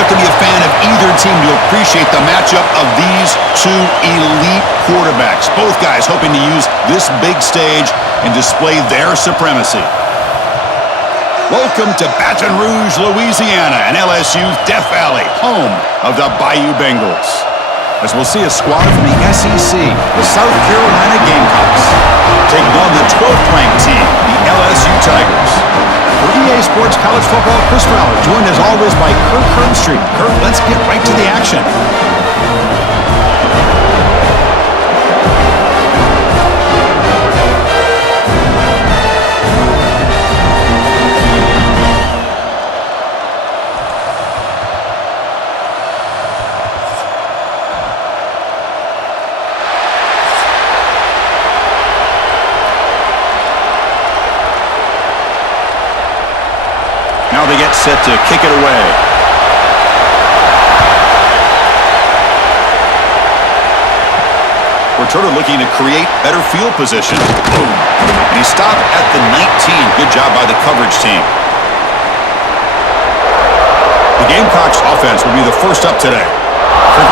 have to be a fan of either team to appreciate the matchup of these two elite quarterbacks. Both guys hoping to use this big stage and display their supremacy. Welcome to Baton Rouge, Louisiana, and LSU's Death Valley, home of the Bayou Bengals. As we'll see a squad from the SEC, the South Carolina GameCocks, taking on the 12th-ranked team, the LSU Tigers. For EA Sports College Football, Chris Fowler, joined as always by Kirk Herbstreit. Kirk, let's get right to the action. Now they get set to kick it away. Returner looking to create better field position. Boom. And he stopped at the 19. Good job by the coverage team. The Gamecocks offense will be the first up today.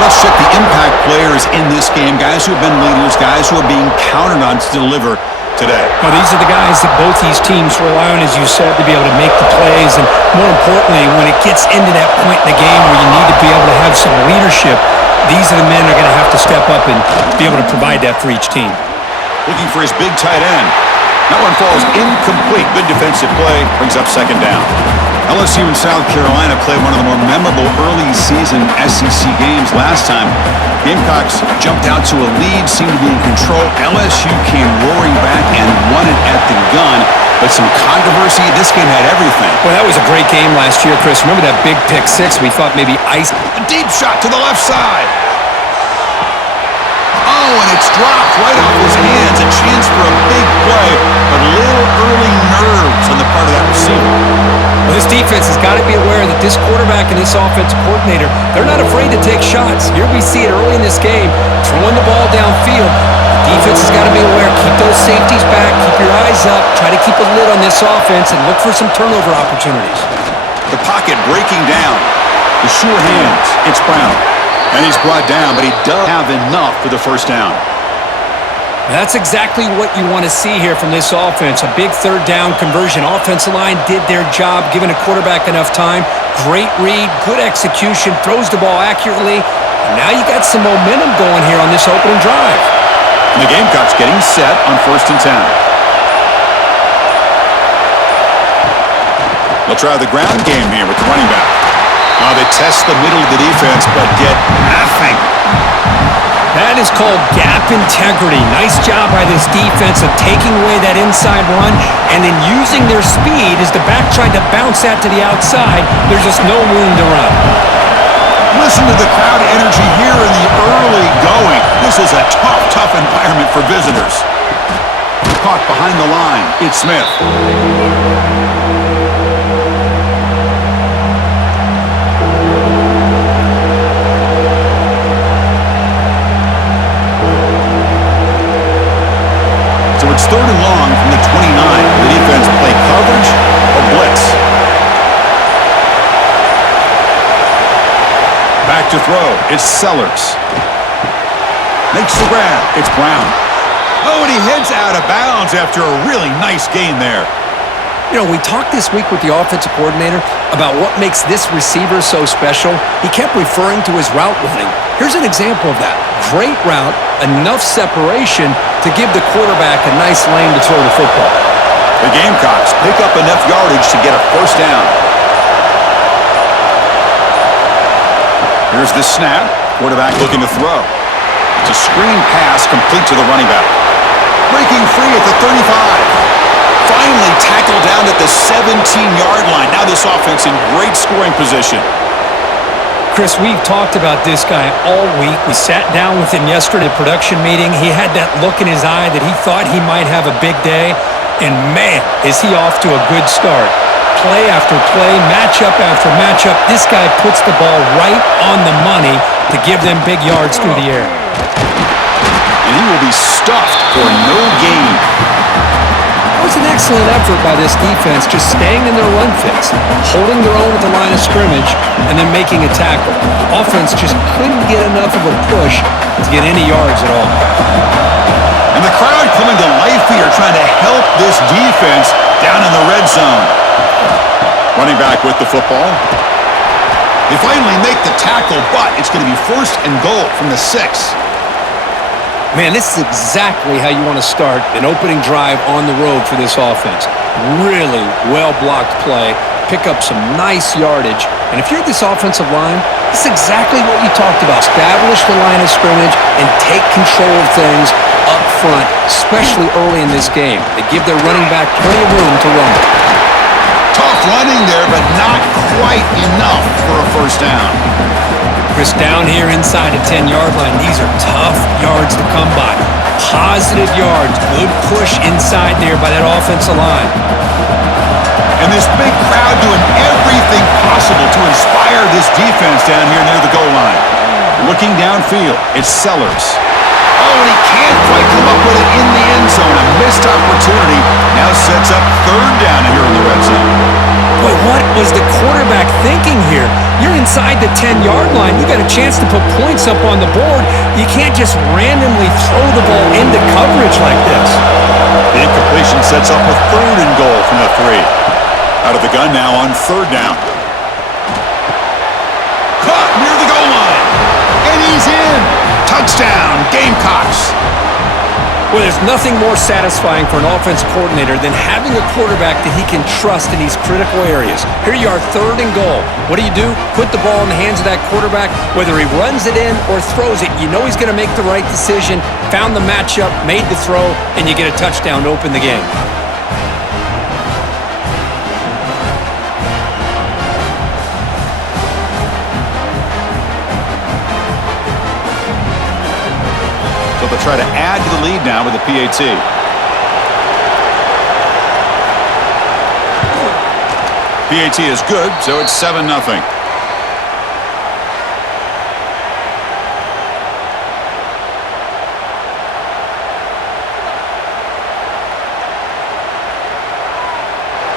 Let's check the impact players in this game. Guys who have been leaders, guys who are being counted on to deliver today. Well, these are the guys that both these teams rely on, as you said, to be able to make the plays. And more importantly, when it gets into that point in the game where you need to be able to have some leadership, these are the men that are going to have to step up and be able to provide that for each team. Looking for his big tight end. That one falls incomplete. Good defensive play. Brings up second down. LSU and South Carolina played one of the more memorable early season SEC games last time. Gamecocks jumped out to a lead, seemed to be in control. LSU came roaring back and won it at the gun. But some controversy. This game had everything. Well, that was a great game last year, Chris. Remember that big pick six we thought maybe iced? A deep shot to the left side. Oh, and it's dropped right off his hands. A chance for a big play, but little early nerves on the part of that receiver. Well, this defense has got to be aware that this quarterback and this offensive coordinator, they're not afraid to take shots. Here we see it early in this game, throwing the ball downfield. The defense has got to be aware. Keep those safeties back. Keep your eyes up. Try to keep a lid on this offense and look for some turnover opportunities. The pocket breaking down. The sure hands. It's Brown. And he's brought down, but he does have enough for the first down. That's exactly what you want to see here from this offense. A big third down conversion. Offensive line did their job, giving a quarterback enough time. Great read, good execution, throws the ball accurately. And now you got some momentum going here on this opening drive. And the Gamecocks getting set on 1st and 10. They'll try the ground game here with the running back. They test the middle of the defense, but get nothing. That is called gap integrity. Nice job by this defense of taking away that inside run and then using their speed as the back tried to bounce that to the outside. There's just no room to run. Listen to the crowd energy here in the early going. This is a tough environment for visitors. Caught behind the line. It's Smith. It's 3rd and long from the 29. The defense play coverage or blitz. Back to throw. It's Sellers. Makes the grab. It's Brown. Oh, and he heads out of bounds after a really nice gain there. You know, we talked this week with the offensive coordinator about what makes this receiver so special. He kept referring to his route running. Here's an example of that. Great route, enough separation to give the quarterback a nice lane to throw the football. The Gamecocks pick up enough yardage to get a first down. Here's the snap. Quarterback looking to throw. It's a screen pass complete to the running back. Breaking free at the 35. Finally tackled down at the 17-yard line. Now this offense in great scoring position. Chris, we've talked about this guy all week. We sat down with him yesterday at a production meeting. He had that look in his eye that he thought he might have a big day. And man, is he off to a good start. Play after play, matchup after matchup. This guy puts the ball right on the money to give them big yards through the air. And he will be stuffed for no gain. was an excellent effort by this defense, just staying in their run fits, holding their own at the line of scrimmage, and then making a tackle. Offense just couldn't get enough of a push to get any yards at all. And the crowd coming to life here, trying to help this defense down in the red zone. Running back with the football. They finally make the tackle, but it's going to be 1st and goal from the 6. Man, this is exactly how you want to start an opening drive on the road for this offense. Really well-blocked play, pick up some nice yardage, and if you're this offensive line, this is exactly what you talked about. Establish the line of scrimmage and take control of things up front, especially early in this game. They give their running back plenty of room to run. Tough running there, but not quite enough for a 1st down. Chris, down here inside the 10-yard line, these are tough yards to come by. Positive yards, good push inside there by that offensive line. And this big crowd doing everything possible to inspire this defense down here near the goal line. Looking downfield, it's Sellers. Oh, and he can't quite come up with it in the end zone. A missed opportunity now sets up 3rd down here in the red zone. Boy, what was the quarterback thinking here? You're inside the 10-yard line. You got a chance to put points up on the board. You can't just randomly throw the ball into coverage like this. The incompletion sets up a 3rd and goal from the 3. Out of the gun now on 3rd down. Caught near the goal line. And he's in. Touchdown, Gamecocks. Well, there's nothing more satisfying for an offense coordinator than having a quarterback that he can trust in these critical areas. Here you are, 3rd and goal. What do? Put the ball in the hands of that quarterback. Whether he runs it in or throws it, you know he's going to make the right decision. Found the matchup, made the throw, and you get a touchdown to open the game. They'll try to add to the lead now with a PAT. PAT is good, so it's 7-0.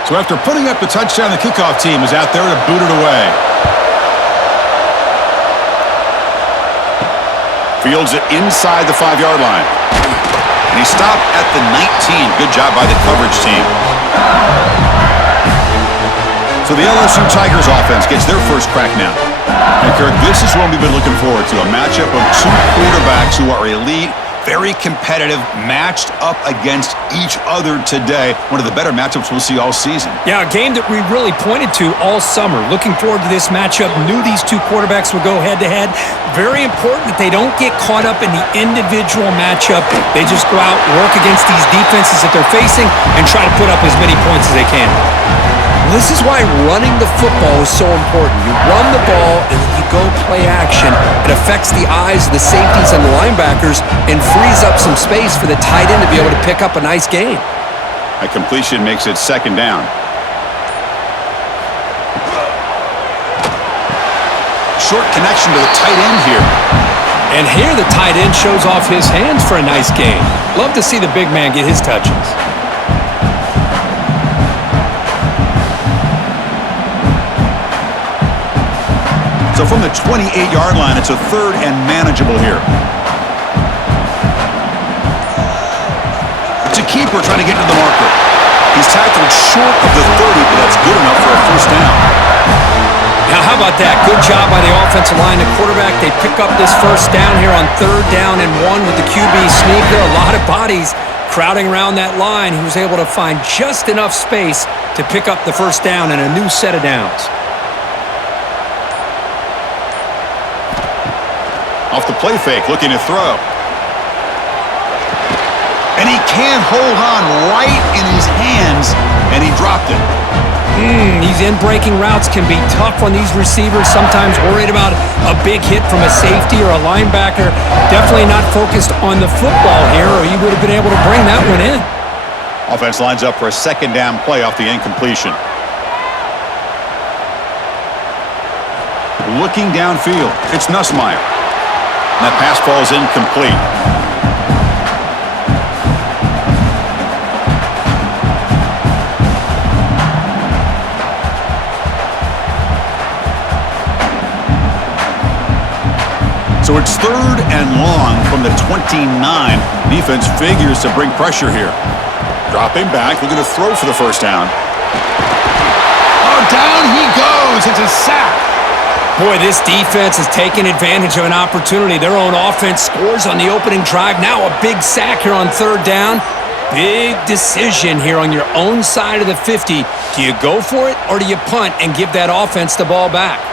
So after putting up the touchdown, the kickoff team is out there to boot it away. Fields it inside the 5-yard line. And he stopped at the 19. Good job by the coverage team. So the LSU Tigers offense gets their first crack now. And Kirk, this is one we've been looking forward to. A matchup of 2 quarterbacks who are elite, very competitive, matched up against each other today. One of the better matchups we'll see all season. Yeah, a game that we really pointed to all summer. Looking forward to this matchup. Knew these 2 quarterbacks would go head-to-head. Very important that they don't get caught up in the individual matchup. They just go out, work against these defenses that they're facing, and try to put up as many points as they can. This is why running the football is so important. You run the ball and then you go play action. It affects the eyes of the safeties and the linebackers and frees up some space for the tight end to be able to pick up a nice gain. A completion makes it 2nd down. Short connection to the tight end here. And here the tight end shows off his hands for a nice gain. Love to see the big man get his touches. So from the 28-yard line, it's a 3rd and manageable here. It's a keeper trying to get to the marker. He's tackled short of the 30, but that's good enough for a 1st down. Now, how about that? Good job by the offensive line. The quarterback, they pick up this 1st down here on 3rd down and 1 with the QB sneak. There are a lot of bodies crowding around that line. He was able to find just enough space to pick up the 1st down and a new set of downs. Off the play fake, looking to throw. And he can't hold on right in his hands, and he dropped it. These in-breaking routes can be tough on these receivers, sometimes worried about a big hit from a safety or a linebacker. Definitely not focused on the football here, or he would have been able to bring that one in. Offense lines up for a 2nd down play off the incompletion. Looking downfield, it's Nussmeier. And that pass ball is incomplete. So it's 3rd and long from the 29. Defense figures to bring pressure here. Dropping back, looking to throw for the first down. Oh, down he goes. It's a sack. Boy, this defense is taking advantage of an opportunity. Their own offense scores on the opening drive. Now a big sack here on 3rd down. Big decision here on your own side of the 50. Do you go for it or do you punt and give that offense the ball back?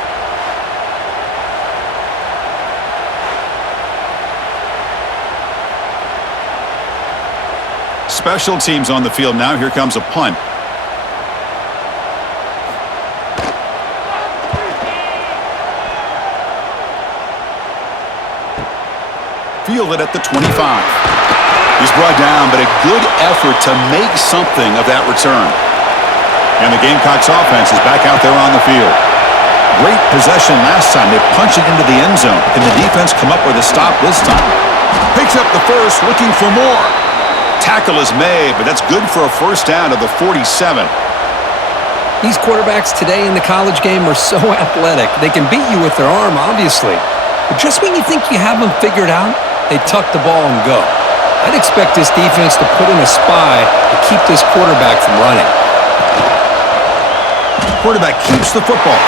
Special teams on the field now. Here comes a punt. Field it at the 25. He's brought down, but a good effort to make something of that return. And the Gamecocks offense is back out there on the field. Great possession last time. They punch it into the end zone. Can the defense come up with a stop this time? Picks up the first, looking for more. Tackle is made, but that's good for a first down to the 47. These quarterbacks today in the college game are so athletic. They can beat you with their arm, obviously. But just when you think you have them figured out, they tuck the ball and go. I'd expect this defense to put in a spy to keep this quarterback from running. Quarterback keeps the football.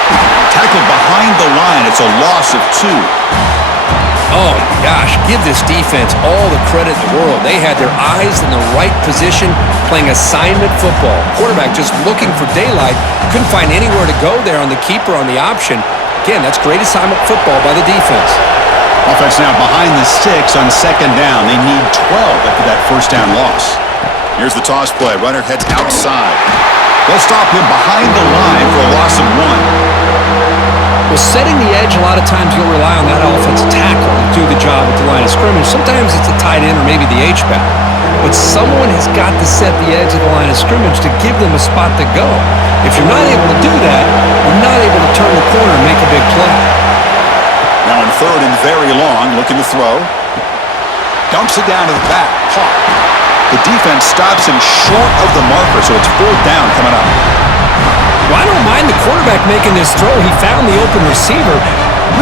Tackled behind the line. It's a loss of 2. Oh, my gosh, give this defense all the credit in the world. They had their eyes in the right position, playing assignment football. Quarterback just looking for daylight. Couldn't find anywhere to go there on the keeper on the option. Again, that's great assignment football by the defense. Offense now behind the 6 on 2nd down. They need 12 after that first down loss. Here's the toss play. Runner heads outside. They'll stop him behind the line for a loss of 1. Well, setting the edge, a lot of times you'll rely on that offensive tackle to do the job at the line of scrimmage. Sometimes it's a tight end or maybe the H-back. But someone has got to set the edge of the line of scrimmage to give them a spot to go. If you're not able to do that, you're not able to turn the corner and make a big play. Now in 3rd and very long, looking to throw. Dumps it down to the back. Caught. The defense stops him short of the marker, so it's 4th down coming up. Well, I don't mind the quarterback making this throw. He found the open receiver.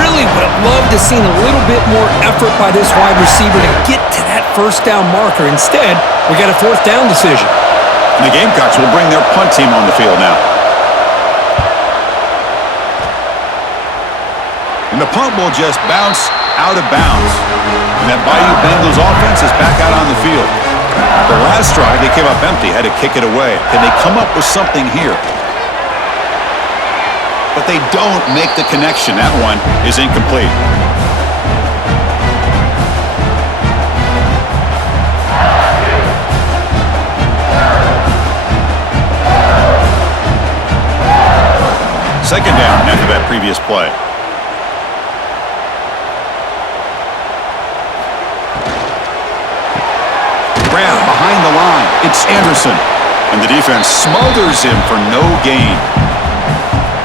Really would have loved to have seen a little bit more effort by this wide receiver to get to that first down marker. Instead, we got a 4th down decision. And the Gamecocks will bring their punt team on the field now. And the punt will just bounce out of bounds. And that Bayou Bengals offense is back out on the field. The last drive, they came up empty, had to kick it away. Can they come up with something here? But they don't make the connection. That one is incomplete. Second down after that previous play. Grab behind the line. It's Anderson. And the defense smothers him for no gain.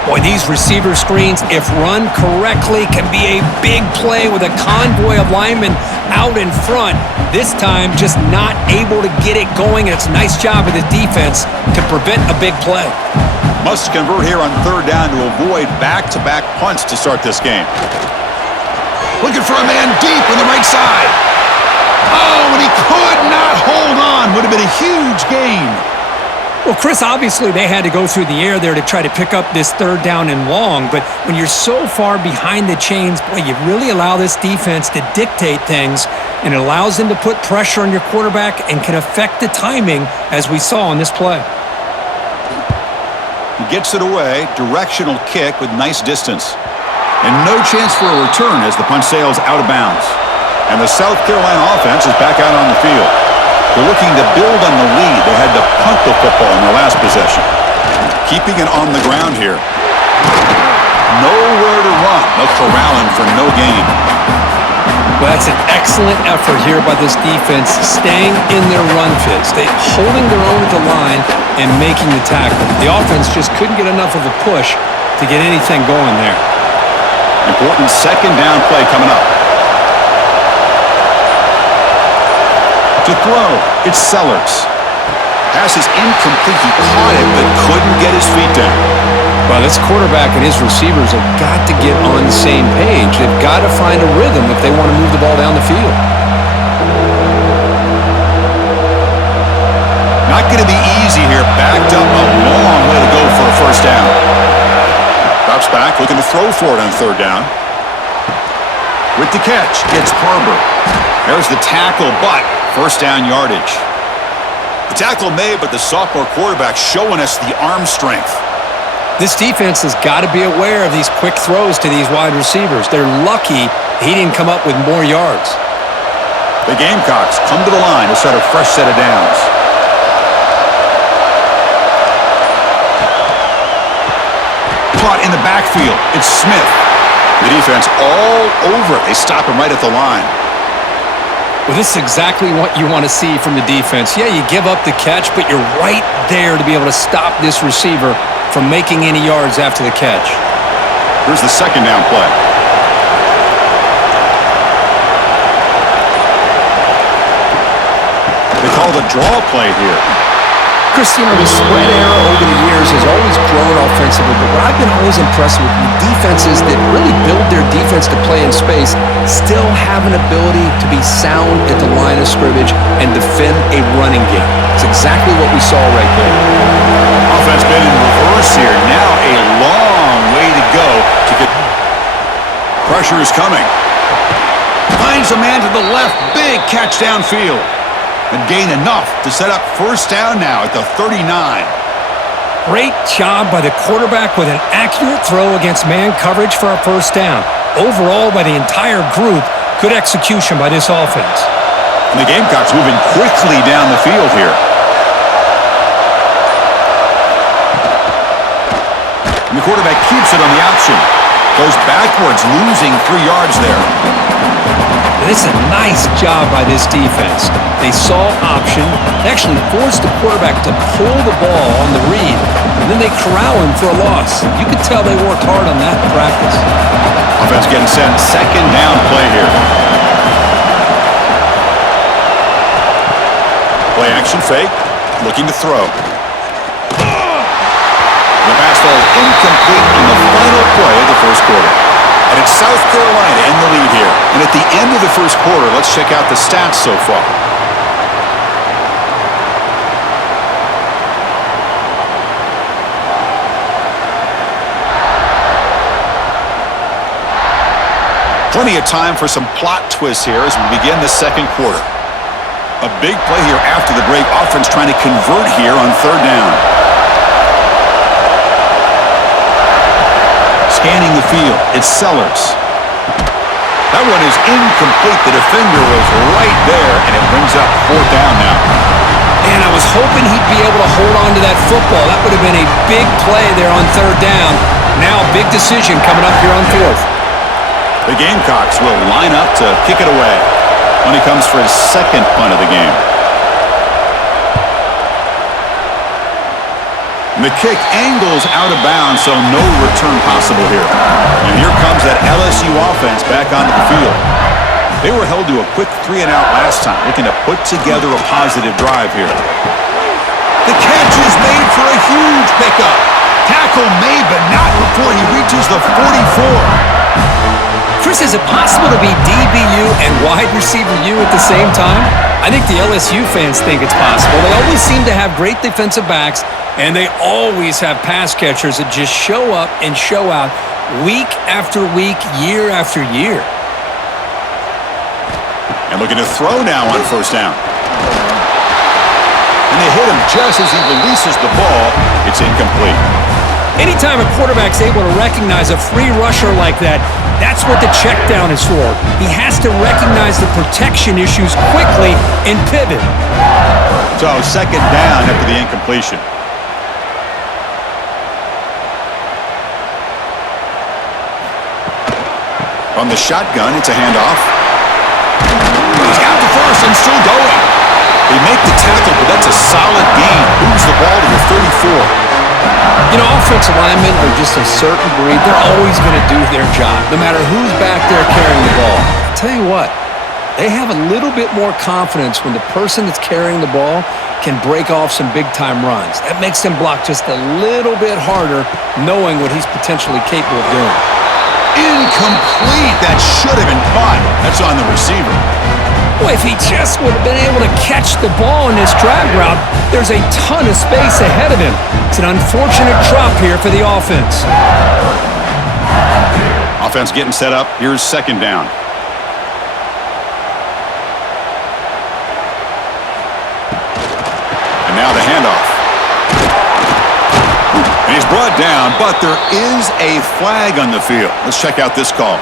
Boy, these receiver screens, if run correctly, can be a big play with a convoy of linemen out in front. This time, just not able to get it going. It's a nice job of the defense to prevent a big play. Must convert here on 3rd down to avoid back-to-back punts to start this game. Looking for a man deep on the right side. Oh, and he could not hold on. Would have been a huge gain. Well, Chris, obviously they had to go through the air there to try to pick up this 3rd down and long, but when you're so far behind the chains, boy, you really allow this defense to dictate things, and it allows them to put pressure on your quarterback and can affect the timing, as we saw on this play. He gets it away, directional kick with nice distance. And no chance for a return as the punt sails out of bounds. And the South Carolina offense is back out on the field. They're looking to build on the lead. They had to punt the football in their last possession. Keeping it on the ground here. Nowhere to run. They'll corral him for no gain. Well, that's an excellent effort here by this defense, staying in their run fits. They're holding their own at the line and making the tackle. The offense just couldn't get enough of a push to get anything going there. Important 2nd down play coming up. To throw, it's Sellers. Pass is incomplete. He caught it, but couldn't get his feet down. Well, this quarterback and his receivers have got to get on the same page. They've got to find a rhythm if they want to move the ball down the field. Not going to be easy here. Backed up a long way to go for a first down. Drops back, looking to throw for it on third down. With the catch, it's Harbor. There's the tackle, but first down yardage. The tackle made, but the sophomore quarterback showing us the arm strength. This defense has got to be aware of these quick throws to these wide receivers. They're lucky he didn't come up with more yards. The Gamecocks come to the line to set a fresh set of downs. Caught in the backfield. It's Smith. The defense all over it. They stop him right at the line. Well, this is exactly what you want to see from the defense. Yeah, you give up the catch, but you're right there to be able to stop this receiver from making any yards after the catch. Here's the second down play. They call the draw play here. Chris, you know, the spread era over the years has always grown offensively, but what I've been always impressed with defenses that really build their defense to play in space still have an ability to be sound at the line of scrimmage and defend a running game. It's exactly what we saw right there. Offense been in reverse here. Now a long way to go to get... Pressure is coming. Finds a man to the left. Big catch downfield. And gain enough to set up first down now at the 39. Great job by the quarterback with an accurate throw against man coverage for a first down. Overall, by the entire group, good execution by this offense. And the Gamecocks moving quickly down the field here. And the quarterback keeps it on the option. Goes backwards, losing 3 yards there. This is a nice job by this defense. They saw option, actually forced the quarterback to pull the ball on the read, and then they corral him for a loss. You could tell they worked hard on that in practice. Offense getting sent. Second down play here. Play action fake. Looking to throw. The pass falls incomplete on the final play of the first quarter. And it's South Carolina in the lead here. And at the end of the first quarter, let's check out the stats so far. Plenty of time for some plot twists here as we begin the second quarter. A big play here after the break. Offense trying to convert here on third down. Scanning the field, it's Sellers. That one is incomplete. The defender was right there, and it brings up fourth down now. And I was hoping he'd be able to hold on to that football. That would have been a big play there on third down. Now a big decision coming up here on fourth. The Gamecocks will line up to kick it away when he comes for his second punt of the game. And the kick angles out of bounds, so no return possible here. And here comes that LSU offense back onto the field. They were held to a quick 3-and-out last time, looking to put together a positive drive here. The catch is made for a huge pickup. Tackle made, but not before he reaches the 44. Chris, is it possible to be DBU and wide receiver U at the same time? I think the LSU fans think it's possible. They always seem to have great defensive backs, and they always have pass catchers that just show up and show out week after week, year after year. And looking to throw now on first down. And they hit him just as he releases the ball. It's incomplete. Anytime a quarterback's able to recognize a free rusher like that, that's what the check down is for. He has to recognize the protection issues quickly and pivot. So second down after the incompletion. From the shotgun, it's a handoff. He's got the first and still going. They make the tackle, but that's a solid gain. Moves the ball to the 34. You know, offensive linemen are just a certain breed. They're always going to do their job, no matter who's back there carrying the ball. I'll tell you what, they have a little bit more confidence when the person that's carrying the ball can break off some big-time runs. That makes him block just a little bit harder, knowing what he's potentially capable of doing. Incomplete. That should have been caught. That's on the receiver. Boy, if he just would have been able to catch the ball in this drag route, there's a ton of space ahead of him. It's an unfortunate drop here for the offense. Offense getting set up. Here's second down. And now the handoff. And he's brought down, but there is a flag on the field. Let's check out this call.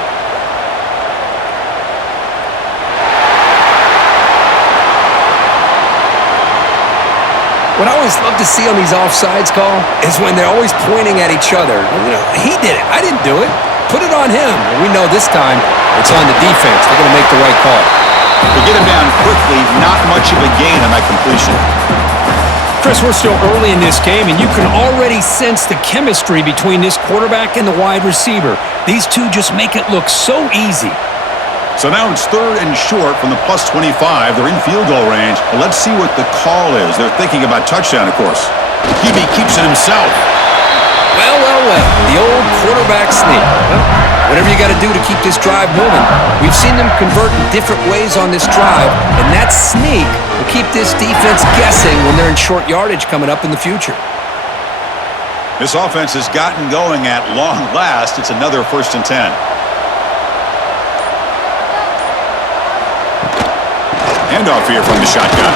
What I always love to see on these offsides call is when they're always pointing at each other. You know, he did it. I didn't do it. Put it on him. We know this time it's on the defense. They're going to make the right call. They get him down quickly. Not much of a gain on that completion. Chris, we're still early in this game, and you can already sense the chemistry between this quarterback and the wide receiver. These two just make it look so easy. So now it's third and short from the plus 25. They're in field goal range. Well, let's see what the call is. They're thinking about touchdown, of course. Hebe keeps it himself. Well. The old quarterback sneak. Well, whatever you got to do to keep this drive moving. We've seen them convert in different ways on this drive, and that sneak will keep this defense guessing when they're in short yardage coming up in the future. This offense has gotten going at long last. It's another 1st and 10. Handoff here from the shotgun.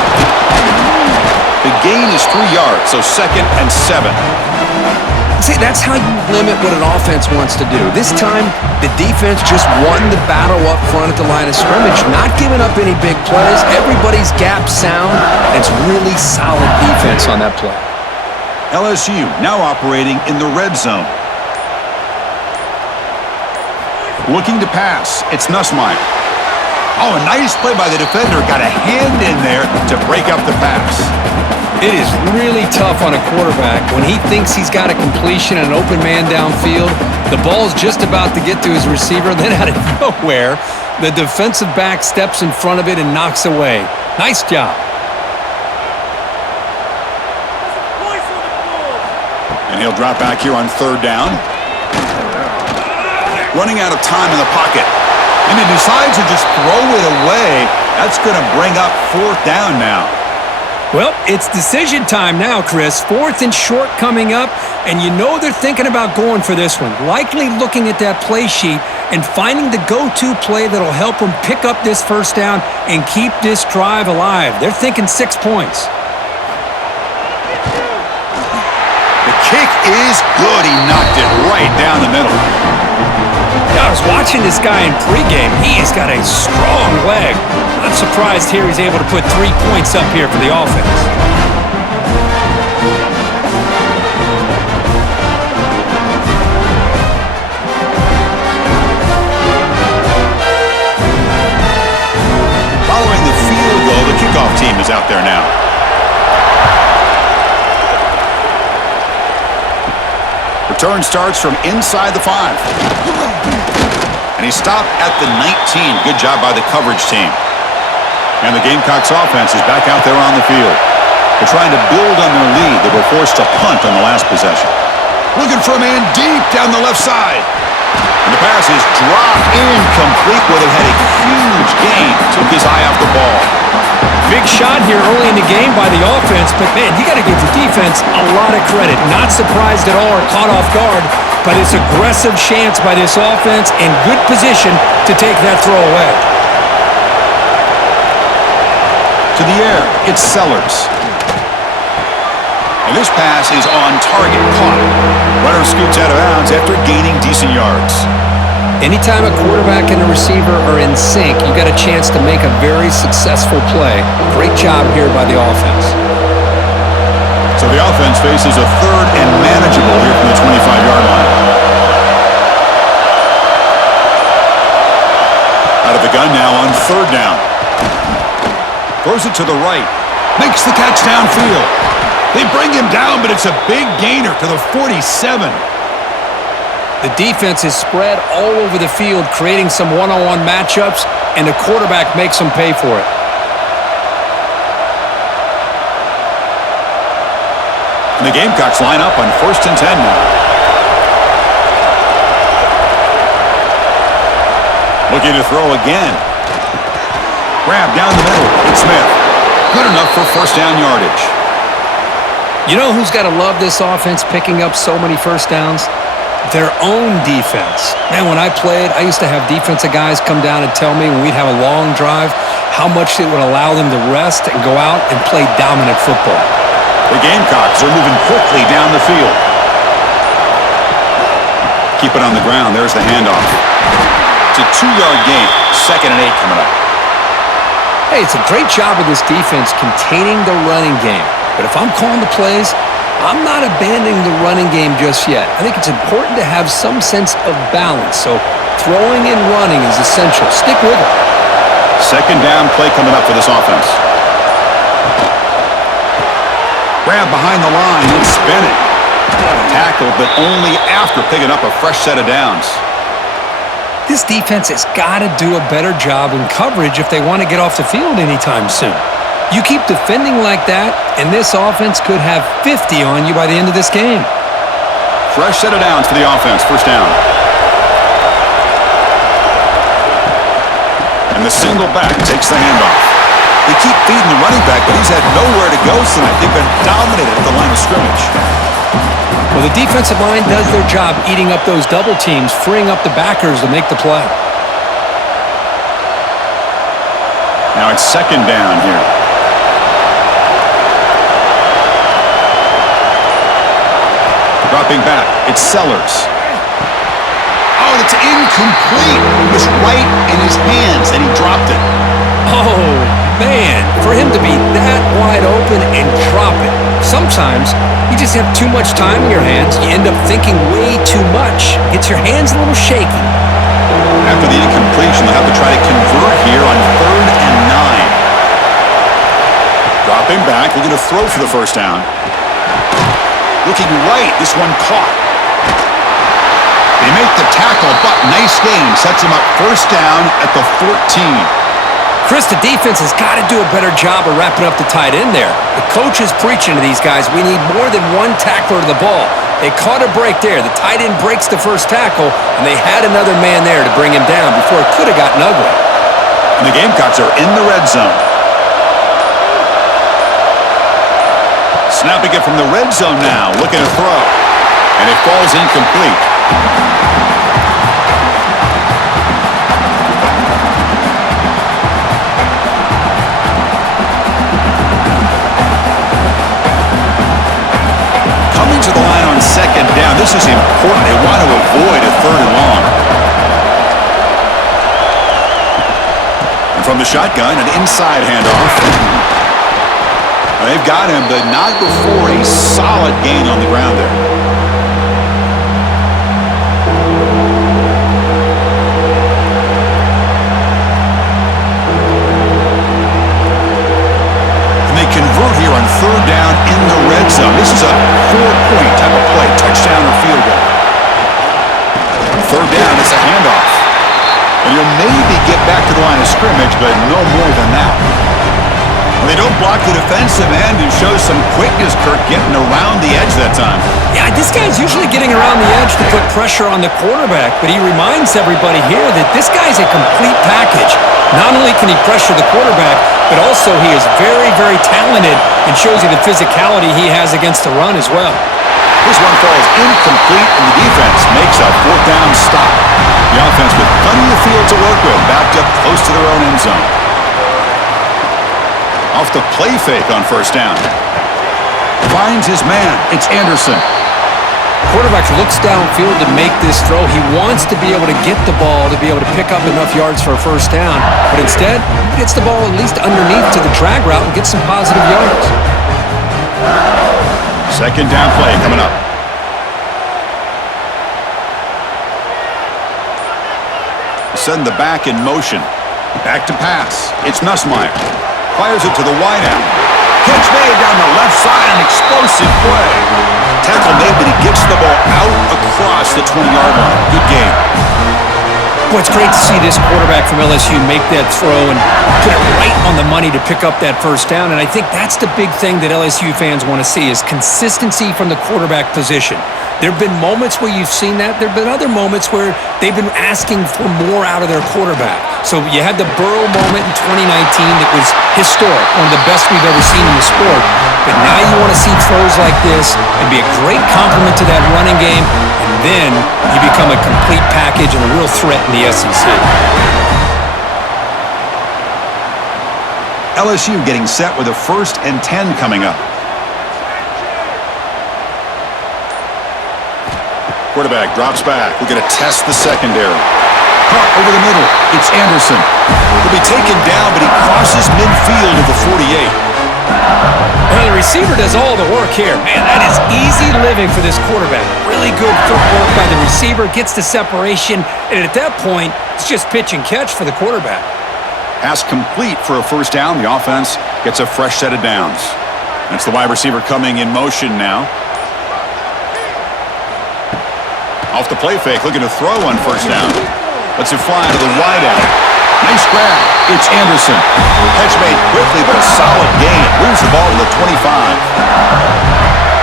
The gain is 3 yards, so 2nd and 7. See, that's how you limit what an offense wants to do. This time, the defense just won the battle up front at the line of scrimmage, not giving up any big plays. Everybody's gap sound. It's really solid defense on that play. LSU now operating in the red zone. Looking to pass. It's Nussmeier. Oh, a nice play by the defender. Got a hand in there to break up the pass. It is really tough on a quarterback when he thinks he's got a completion and an open man downfield. The ball's just about to get to his receiver. Then out of nowhere, the defensive back steps in front of it and knocks away. Nice job. And he'll drop back here on 3rd down. Running out of time in the pocket. And he decides to just throw it away. That's going to bring up 4th down now. Well, it's decision time now, Chris. 4th and short coming up, and you know they're thinking about going for this one. Likely looking at that play sheet and finding the go-to play that'll help them pick up this 1st down and keep this drive alive. They're thinking 6 points. The kick is good. He knocked it right down the middle. I was watching this guy in pregame. He has got a strong leg. Not surprised here he's able to put 3 points up here for the offense. Following the field goal, the kickoff team is out there now. Return starts from inside the 5. And he stopped at the 19. Good job by the coverage team. And the Gamecocks offense is back out there on the field. They're trying to build on their lead. They were forced to punt on the last possession. Looking for a man deep down the left side. And the pass is dropped incomplete. Would have had a huge gain. Took his eye off the ball. Big shot here early in the game by the offense, but man, you got to give the defense a lot of credit. Not surprised at all or caught off guard, but it's aggressive chance by this offense in good position to take that throw away. To the air, it's Sellers. And this pass is on target, caught. Runner scoots out of bounds after gaining decent yards. Anytime a quarterback and a receiver are in sync, you got a chance to make a very successful play. Great job here by the offense. So the offense faces a 3rd and manageable here from the 25-yard line. Out of the gun now on 3rd down. Throws it to the right. Makes the catch downfield. They bring him down, but it's a big gainer to the 47. The defense is spread all over the field, creating some one-on-one matchups, and the quarterback makes them pay for it. And the Gamecocks line up on 1st and 10 now. Looking to throw again. Grab down the middle. It's Smith. Good enough for 1st down yardage. You know who's got to love this offense picking up so many 1st downs? Their own defense. Man, when I played, I used to have defensive guys come down and tell me when we'd have a long drive how much it would allow them to rest and go out and play dominant football. The Gamecocks are moving quickly down the field. Keep it on the ground. There's the handoff. It's a 2-yard gain. 2nd and 8 coming up. Hey, it's a great job of this defense containing the running game. But if I'm calling the plays, I'm not abandoning the running game just yet. I think it's important to have some sense of balance. So throwing and running is essential. Stick with it. 2nd down play coming up for this offense. Grab behind the line and spin it. Tackle, but only after picking up a fresh set of downs. This defense has got to do a better job in coverage if they want to get off the field anytime soon. You keep defending like that, and this offense could have 50 on you by the end of this game. Fresh set of downs for the offense. 1st down. And the single back takes the handoff. They keep feeding the running back, but he's had nowhere to go tonight. They've been dominated at the line of scrimmage. Well, the defensive line does their job eating up those double teams, freeing up the backers to make the play. Now it's 2nd down here. Dropping back, it's Sellers. Oh, and it's incomplete. It was right in his hands, and he dropped it. Oh, man, for him to be that wide open and drop it. Sometimes you just have too much time in your hands. You end up thinking way too much. Gets your hands a little shaky. After the incompletion, they'll have to try to convert here on 3rd and 9. Dropping back, looking to throw for the 1st down. Looking right, this one caught. They make the tackle, but nice game. Sets him up 1st down at the 14. Chris, the defense has got to do a better job of wrapping up the tight end there. The coach is preaching to these guys, we need more than one tackler to the ball. They caught a break there. The tight end breaks the 1st tackle, and they had another man there to bring him down before it could have gotten ugly. And the Gamecocks are in the red zone. Snapping it from the red zone now, looking to throw. And it falls incomplete. Coming to the line on 2nd down. This is important. They want to avoid a 3rd and long. And from the shotgun, an inside handoff. They've got him, but not before a solid gain on the ground there. And they convert here on 3rd down in the red zone. This is a 4-point type of play, touchdown or field goal. 3rd down, it's a handoff. And you'll maybe get back to the line of scrimmage, but no more than that. They don't block the defensive end and show some quickness, Kirk, getting around the edge that time. Yeah, this guy's usually getting around the edge to put pressure on the quarterback, but he reminds everybody here that this guy's a complete package. Not only can he pressure the quarterback, but also he is very, very talented and shows you the physicality he has against the run as well. This one falls incomplete, and the defense makes a 4th down stop. The offense with plenty of field to work with, backed up close to their own end zone. Off the play fake on 1st down. Finds his man. It's Anderson. Quarterback looks downfield to make this throw. He wants to be able to get the ball to be able to pick up enough yards for a 1st down. But instead, he gets the ball at least underneath to the drag route and gets some positive yards. 2nd down play coming up. Send the back in motion. Back to pass. It's Nussmeier. Fires it to the wideout. Catch made down the left side, an explosive play. Tackle made, but he gets the ball out across the 20-yard line. Good game. Boy, it's great to see this quarterback from LSU make that throw and put it right on the money to pick up that first down, and I think that's the big thing that LSU fans want to see is consistency from the quarterback position. There have been moments where you've seen that. There have been other moments where they've been asking for more out of their quarterback. So you had the Burrow moment in 2019 that was historic, one of the best we've ever seen in the sport. But now you want to see throws like this and be a great complement to that running game, and then you become a complete package and a real threat in the SEC. LSU getting set with a 1st and 10 coming up. Quarterback drops back. We're going to test the secondary. Caught over the middle. It's Anderson. He'll be taken down, but he crosses midfield at the 48. Well, the receiver does all the work here. Man, that is easy living for this quarterback. Really good footwork by the receiver. Gets the separation. And at that point, it's just pitch and catch for the quarterback. Pass complete for a 1st down. The offense gets a fresh set of downs. That's the wide receiver coming in motion now. Off the play fake, looking to throw on 1st down. Lets it fly to the wideout. Nice grab. It's Anderson. Catch made quickly, but a solid gain. Moves the ball to the 25.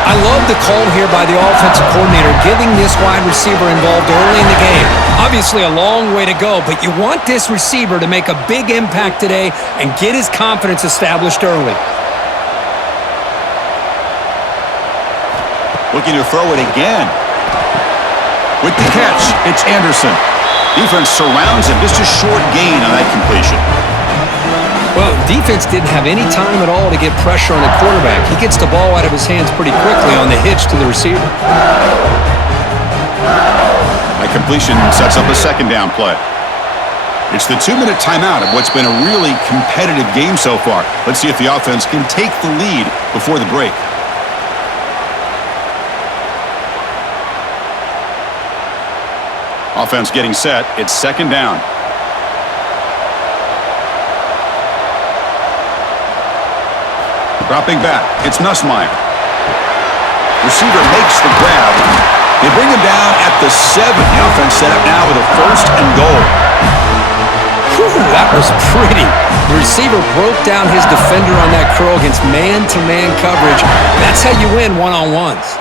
I love the call here by the offensive coordinator, getting this wide receiver involved early in the game. Obviously a long way to go, but you want this receiver to make a big impact today and get his confidence established early. Looking to throw it again. With the catch, it's Anderson. Defense surrounds him. Just a short gain on that completion. Well, defense didn't have any time at all to get pressure on the quarterback. He gets the ball out of his hands pretty quickly on the hitch to the receiver. That completion sets up a 2nd down play. It's the 2-minute timeout of what's been a really competitive game so far. Let's see if the offense can take the lead before the break. Offense getting set. It's 2nd down. Dropping back. It's Nussmeier. Receiver makes the grab. They bring him down at the 7. The offense set up now with a 1st and goal. Whew, that was pretty. The receiver broke down his defender on that curl against man-to-man coverage. That's how you win one-on-ones.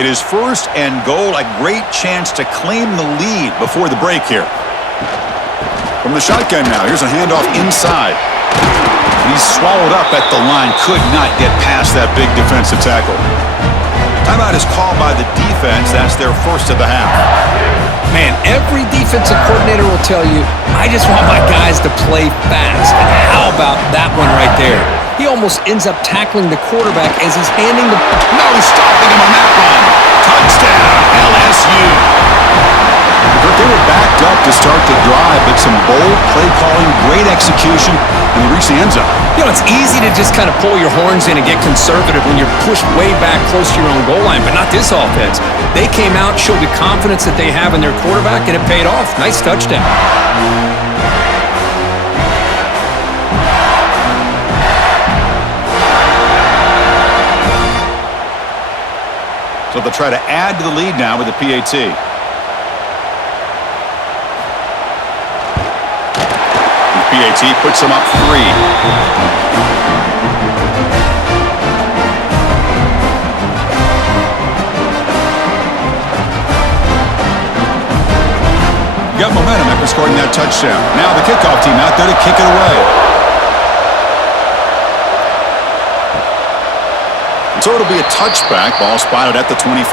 It is 1st and goal, a great chance to claim the lead before the break here. From the shotgun now, here's a handoff inside. He's swallowed up at the line, could not get past that big defensive tackle. Timeout is called by the defense. That's their 1st of the half. Man, every defensive coordinator will tell you, I just want my guys to play fast. And how about that one right there? He almost ends up tackling the quarterback as he's handing the... No stopping him on that run. Touchdown, LSU. But they were backed up to start the drive, but some bold play calling, great execution, and they reached the end zone. You know, it's easy to just kind of pull your horns in and get conservative when you're pushed way back close to your own goal line, but not this offense. They came out, showed the confidence that they have in their quarterback, and it paid off. Nice touchdown. So they'll try to add to the lead now with the PAT. PAT puts them up 3. Got momentum after scoring that touchdown. Now the kickoff team out there to kick it away. And so it'll be a touchback. Ball spotted at the 25.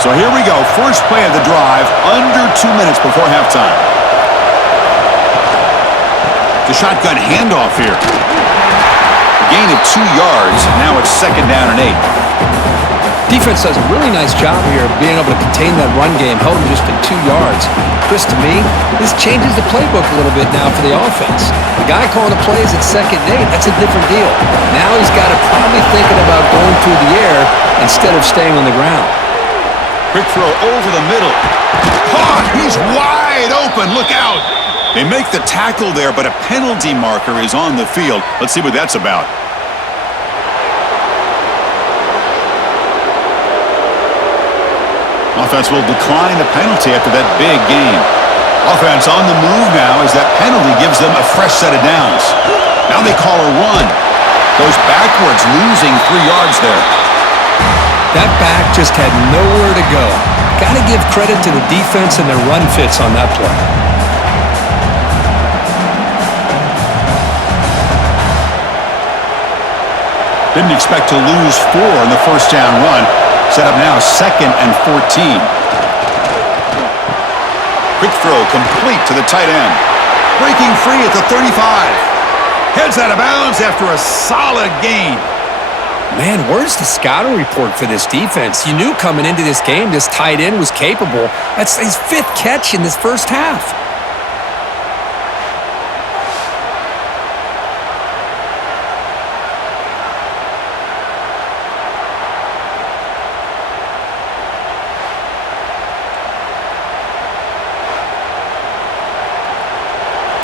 So here we go. First play of the drive, under 2 minutes before halftime. The shotgun handoff here. A gain of 2 yards. Now it's 2nd down and 8. Defense does a really nice job here of being able to contain that run game, held him just at 2 yards. Chris, to me, this changes the playbook a little bit now for the offense. The guy calling the plays at 2nd and 8, that's a different deal. Now he's got to probably thinking about going through the air instead of staying on the ground. Quick throw over the middle. Caught! He's wide open. Look out! They make the tackle there, but a penalty marker is on the field. Let's see what that's about. Offense will decline the penalty after that big gain. Offense on the move now as that penalty gives them a fresh set of downs. Now they call a run. Goes backwards, losing 3 yards there. That back just had nowhere to go. Got to give credit to the defense and their run fits on that play. Didn't expect to lose 4 in the first down run. Set up now 2nd and 14. Quick throw complete to the tight end. Breaking free at the 35. Heads out of bounds after a solid gain. Man, where's the scouting report for this defense? You knew coming into this game this tight end was capable. That's his 5th catch in this first half.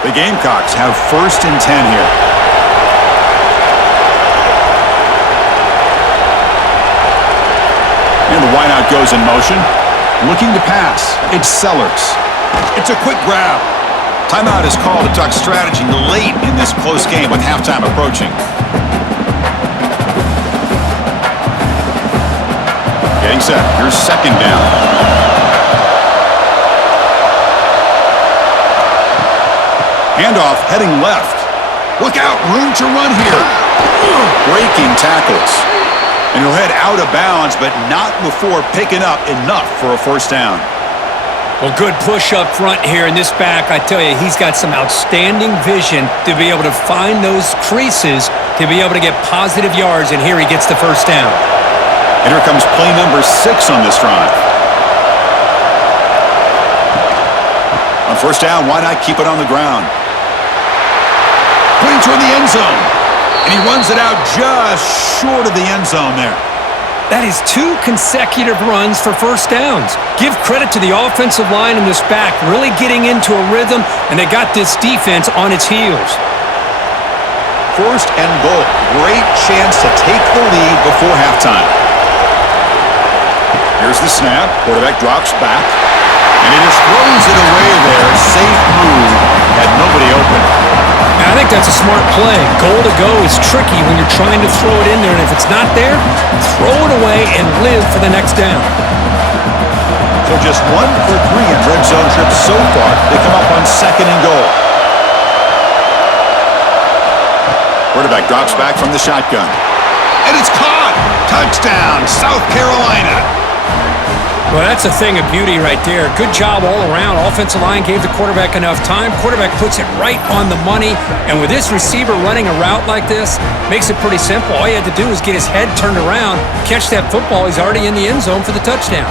The Gamecocks have 1st and 10 here. And the wideout goes in motion. Looking to pass. It's Sellers. It's a quick grab. Timeout is called to talk strategy late in this close game with halftime approaching. Getting set. Here's 2nd down. Handoff heading left. Look out, room to run here. Breaking tackles. And he'll head out of bounds, but not before picking up enough for a 1st down. Well, good push up front here in this back. I tell you, he's got some outstanding vision to be able to find those creases to be able to get positive yards, and here he gets the 1st down. And here comes play number 6 on this drive. On 1st down, why not keep it on the ground? Putting toward the end zone. And he runs it out just short of the end zone there. That is 2 consecutive runs for 1st downs. Give credit to the offensive line in this back, really getting into a rhythm, and they got this defense on its heels. 1st and goal. Great chance to take the lead before halftime. Here's the snap. Quarterback drops back. And he just throws it away there. Safe move. Had nobody open. I think that's a smart play. Goal to go is tricky when you're trying to throw it in there, and if it's not there, throw it away and live for the next down. So just 1 for 3 in red zone trips so far. They come up on 2nd and goal. Quarterback drops back from the shotgun. And it's caught! Touchdown, South Carolina! Well, that's a thing of beauty right there. Good job all around. Offensive line gave the quarterback enough time. Quarterback puts it right on the money. And with this receiver running a route like this, makes it pretty simple. All you had to do is get his head turned around, catch that football. He's already in the end zone for the touchdown.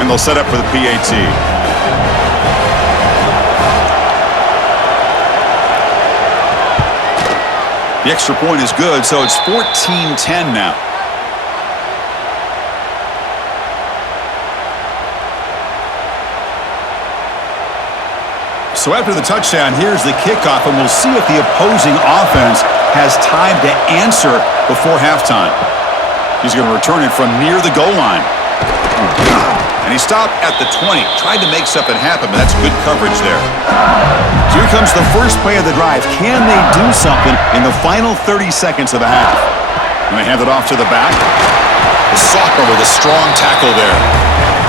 And they'll set up for the PAT. The extra point is good, so it's 14-10 now. So after the touchdown, here's the kickoff, and we'll see if the opposing offense has time to answer before halftime. He's going to return it from near the goal line. And he stopped at the 20. Tried to make something happen, but that's good coverage there. So here comes the first play of the drive. Can they do something in the final 30 seconds of the half? And they hand it off to the back. The soccer with a strong tackle there.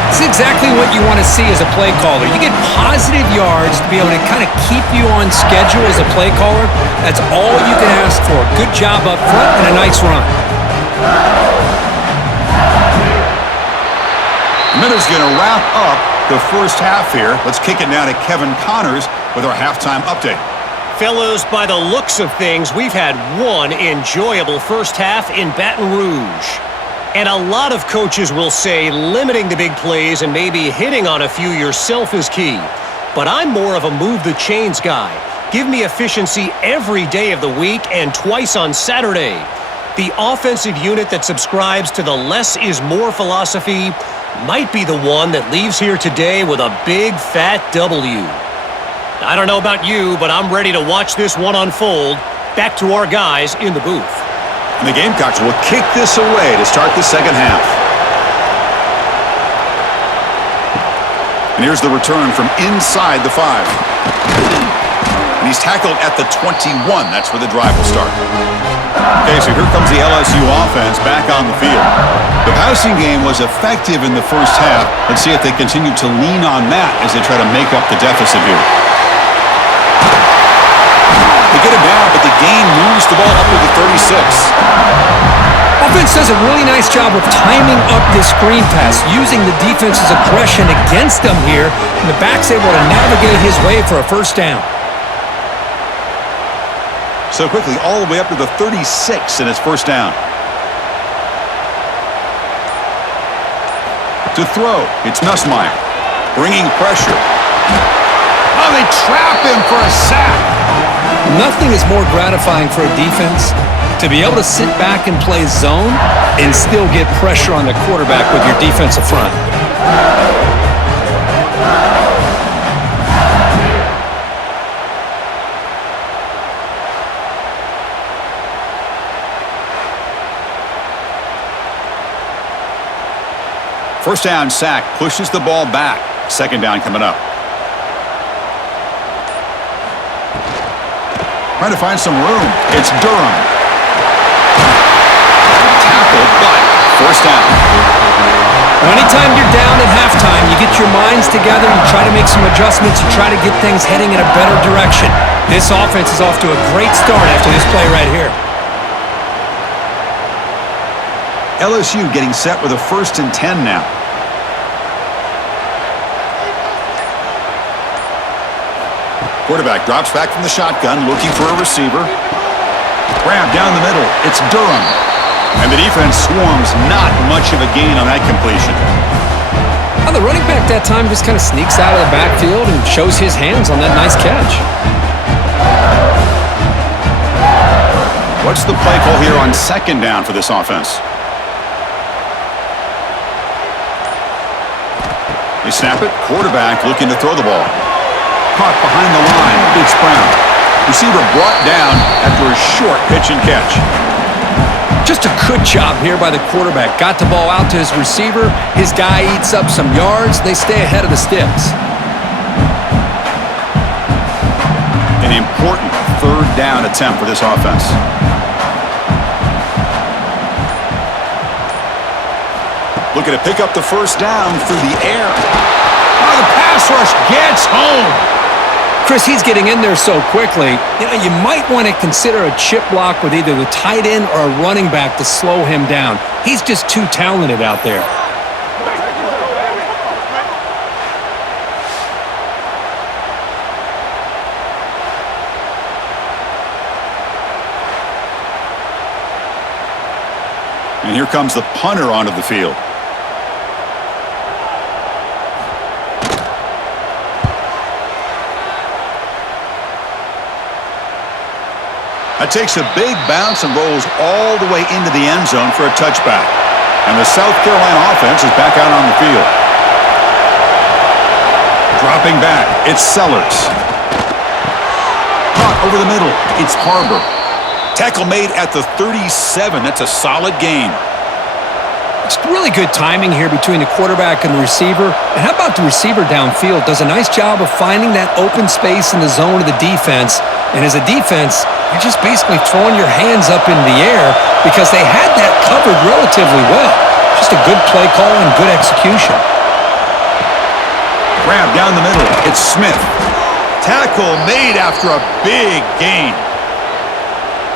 It's exactly what you want to see as a play caller. You get positive yards to be able to kind of keep you on schedule as a play caller. That's all you can ask for. Good job up front and a nice run. Minuta's going to wrap up the first half here. Let's kick it now to Kevin Connors with our halftime update. Fellows, by the looks of things, we've had one enjoyable first half in Baton Rouge. And a lot of coaches will say limiting the big plays and maybe hitting on a few yourself is key. But I'm more of a move the chains guy. Give me efficiency every day of the week and twice on Saturday. The offensive unit that subscribes to the less is more philosophy might be the one that leaves here today with a big fat W. I don't know about you, but I'm ready to watch this one unfold. Back to our guys in the booth. And the Gamecocks will kick this away to start the second half. And here's the return from inside the 5. And he's tackled at the 21. That's where the drive will start. Okay, so here comes the LSU offense back on the field. The passing game was effective in the first half. Let's see if they continue to lean on that as they try to make up the deficit here. They get it down, but the gain moves the ball up to the 36. Offense does a really nice job of timing up this screen pass, using the defense's aggression against them here, and the back's able to navigate his way for a first down. So quickly, all the way up to the 36, and it's first down. To throw, it's Nussmeier, bringing pressure. Oh, they trap him for a sack. Nothing is more gratifying for a defense to be able to sit back and play zone and still get pressure on the quarterback with your defensive front. First down sack pushes the ball back. Second down coming up. Trying to find some room. It's Durham. Tackled, but first down. Well, anytime you're down at halftime, you get your minds together, you try to make some adjustments, you try to get things heading in a better direction. This offense is off to a great start after this play right here. LSU getting set with a 1st and 10 now. Quarterback drops back from the shotgun, looking for a receiver. Grab down the middle. It's Durham. And the defense swarms. Not much of a gain on that completion. Now the running back that time just kind of sneaks out of the backfield and shows his hands on that nice catch. What's the play call here on second down for this offense? They snap it. Quarterback looking to throw the ball. Caught behind the line. It's Brown. Receiver brought down after a short pitch and catch. Just a good job here by the quarterback. Got the ball out to his receiver. His guy eats up some yards. They stay ahead of the sticks. An important third down attempt for this offense. Looking to pick up the first down through the air. Oh, the pass rush gets home. Chris, he's getting in there so quickly. You might want to consider a chip block with either the tight end or a running back to slow him down. He's just too talented out there. And here comes the punter onto the field. That takes a big bounce and rolls all the way into the end zone for a touchback. And the South Carolina offense is back out on the field. Dropping back, it's Sellers. Caught over the middle, it's Harbor. Tackle made at the 37. That's a solid gain. It's really good timing here between the quarterback and the receiver. And how about the receiver downfield? Does a nice job of finding that open space in the zone of the defense. And as a defense, you're just basically throwing your hands up in the air because they had that covered relatively well. Just a good play call and good execution. Grab down the middle. It's Smith. Tackle made after a big gain.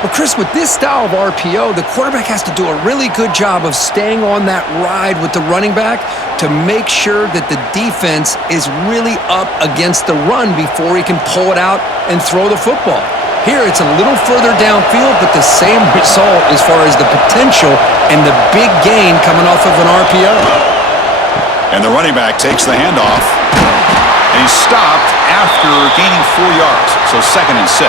Well, Chris, with this style of RPO, the quarterback has to do a really good job of staying on that ride with the running back to make sure that the defense is really up against the run before he can pull it out and throw the football. Here, it's a little further downfield, but the same result as far as the potential and the big gain coming off of an RPO. And the running back takes the handoff. And he's stopped after gaining 4 yards. So 2nd and 6.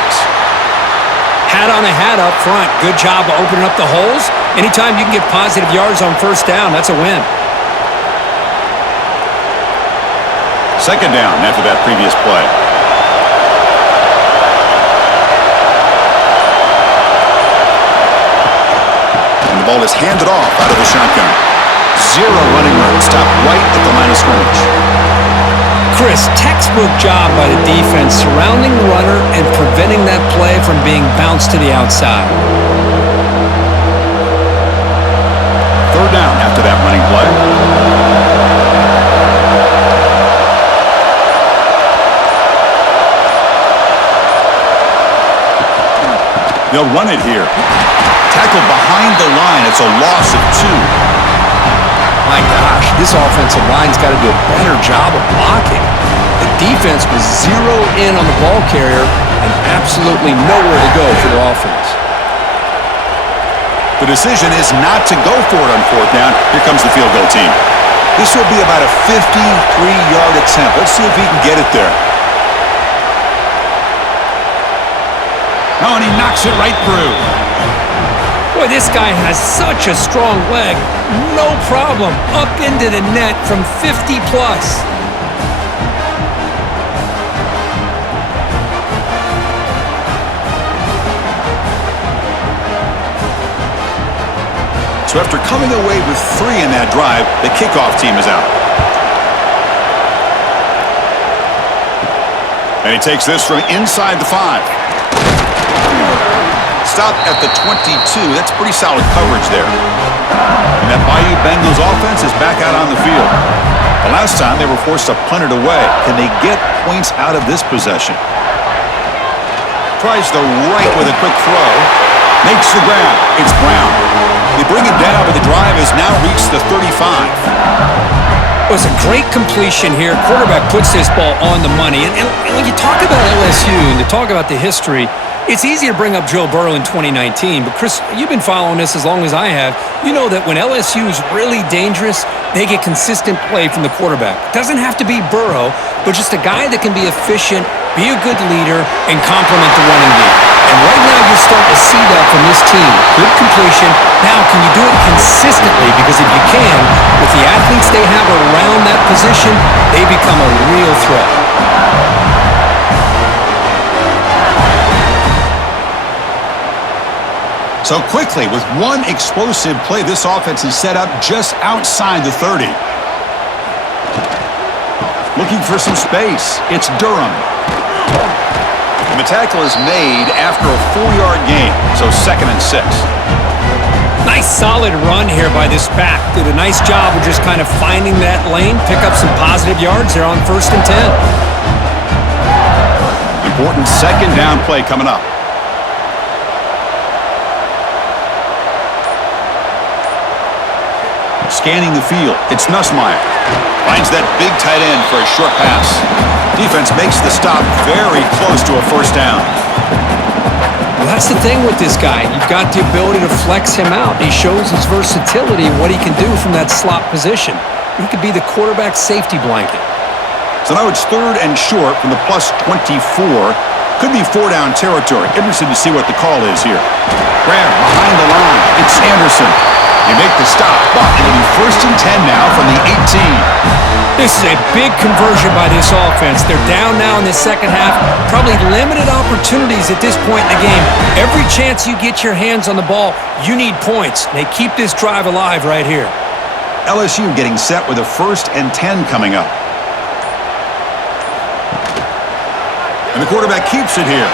Hat on a hat up front. Good job of opening up the holes. Anytime you can get positive yards on first down, that's a win. 2nd down after that previous play. ball is handed off out of the shotgun. Zero running room. Stop right at the line of scrimmage. Chris, textbook job by the defense surrounding the runner and preventing that play from being bounced to the outside. Third down after that running play. They'll run it here. Tackled behind the line. It's a loss of 2. My gosh, this offensive line's got to do a better job of blocking. The defense was zeroed in on the ball carrier and absolutely nowhere to go for the offense. The decision is not to go for it on fourth down. Here comes the field goal team. This will be about a 53-yard attempt. Let's see if he can get it there. Oh, and he knocks it right through. Boy, this guy has such a strong leg. No problem. Up into the net from 50 plus. So after coming away with 3 in that drive, the kickoff team is out. And he takes this from inside the 5. Stop at the 22. That's pretty solid coverage there. And that Bayou Bengals offense is back out on the field. The last time they were forced to punt it away. Can they get points out of this possession? Tries the right with a quick throw. Makes the grab. It's Brown. They bring it down, but the drive has now reached the 35. It was a great completion here. Quarterback puts this ball on the money. And when you talk about LSU and to talk about the history, it's easy to bring up Joe Burrow in 2019. But, Chris, you've been following this as long as I have. You know that when LSU is really dangerous, they get consistent play from the quarterback. It doesn't have to be Burrow, but just a guy that can be efficient, be a good leader, and complement the running game. And right now you're starting to see that from this team. Good completion. Now, can you do it consistently? Because if you can, with the athletes they have around that position, they become a real threat. So quickly, with one explosive play, this offense is set up just outside the 30. Looking for some space. It's Durham. And the tackle is made after a 4-yard gain, so 2nd and 6. Nice solid run here by this back. Did a nice job of just kind of finding that lane, pick up some positive yards there on 1st and 10. Important 2nd down play coming up. Scanning the field, it's Nussmeier. Finds that big tight end for a short pass. Defense makes the stop very close to a 1st down. Well, that's the thing with this guy. You've got the ability to flex him out. He shows his versatility and what he can do from that slot position. He could be the quarterback safety blanket. So now it's 3rd and short from the plus 24. Could be 4-down territory. Interested to see what the call is here. Grab behind the line. It's Anderson. They make the stop, but it'll be 1st and 10 now from the 18. This is a big conversion by this offense. They're down now in the second half. Probably limited opportunities at this point in the game. Every chance you get your hands on the ball, you need points. They keep this drive alive right here. LSU getting set with a 1st and 10 coming up. And the quarterback keeps it here.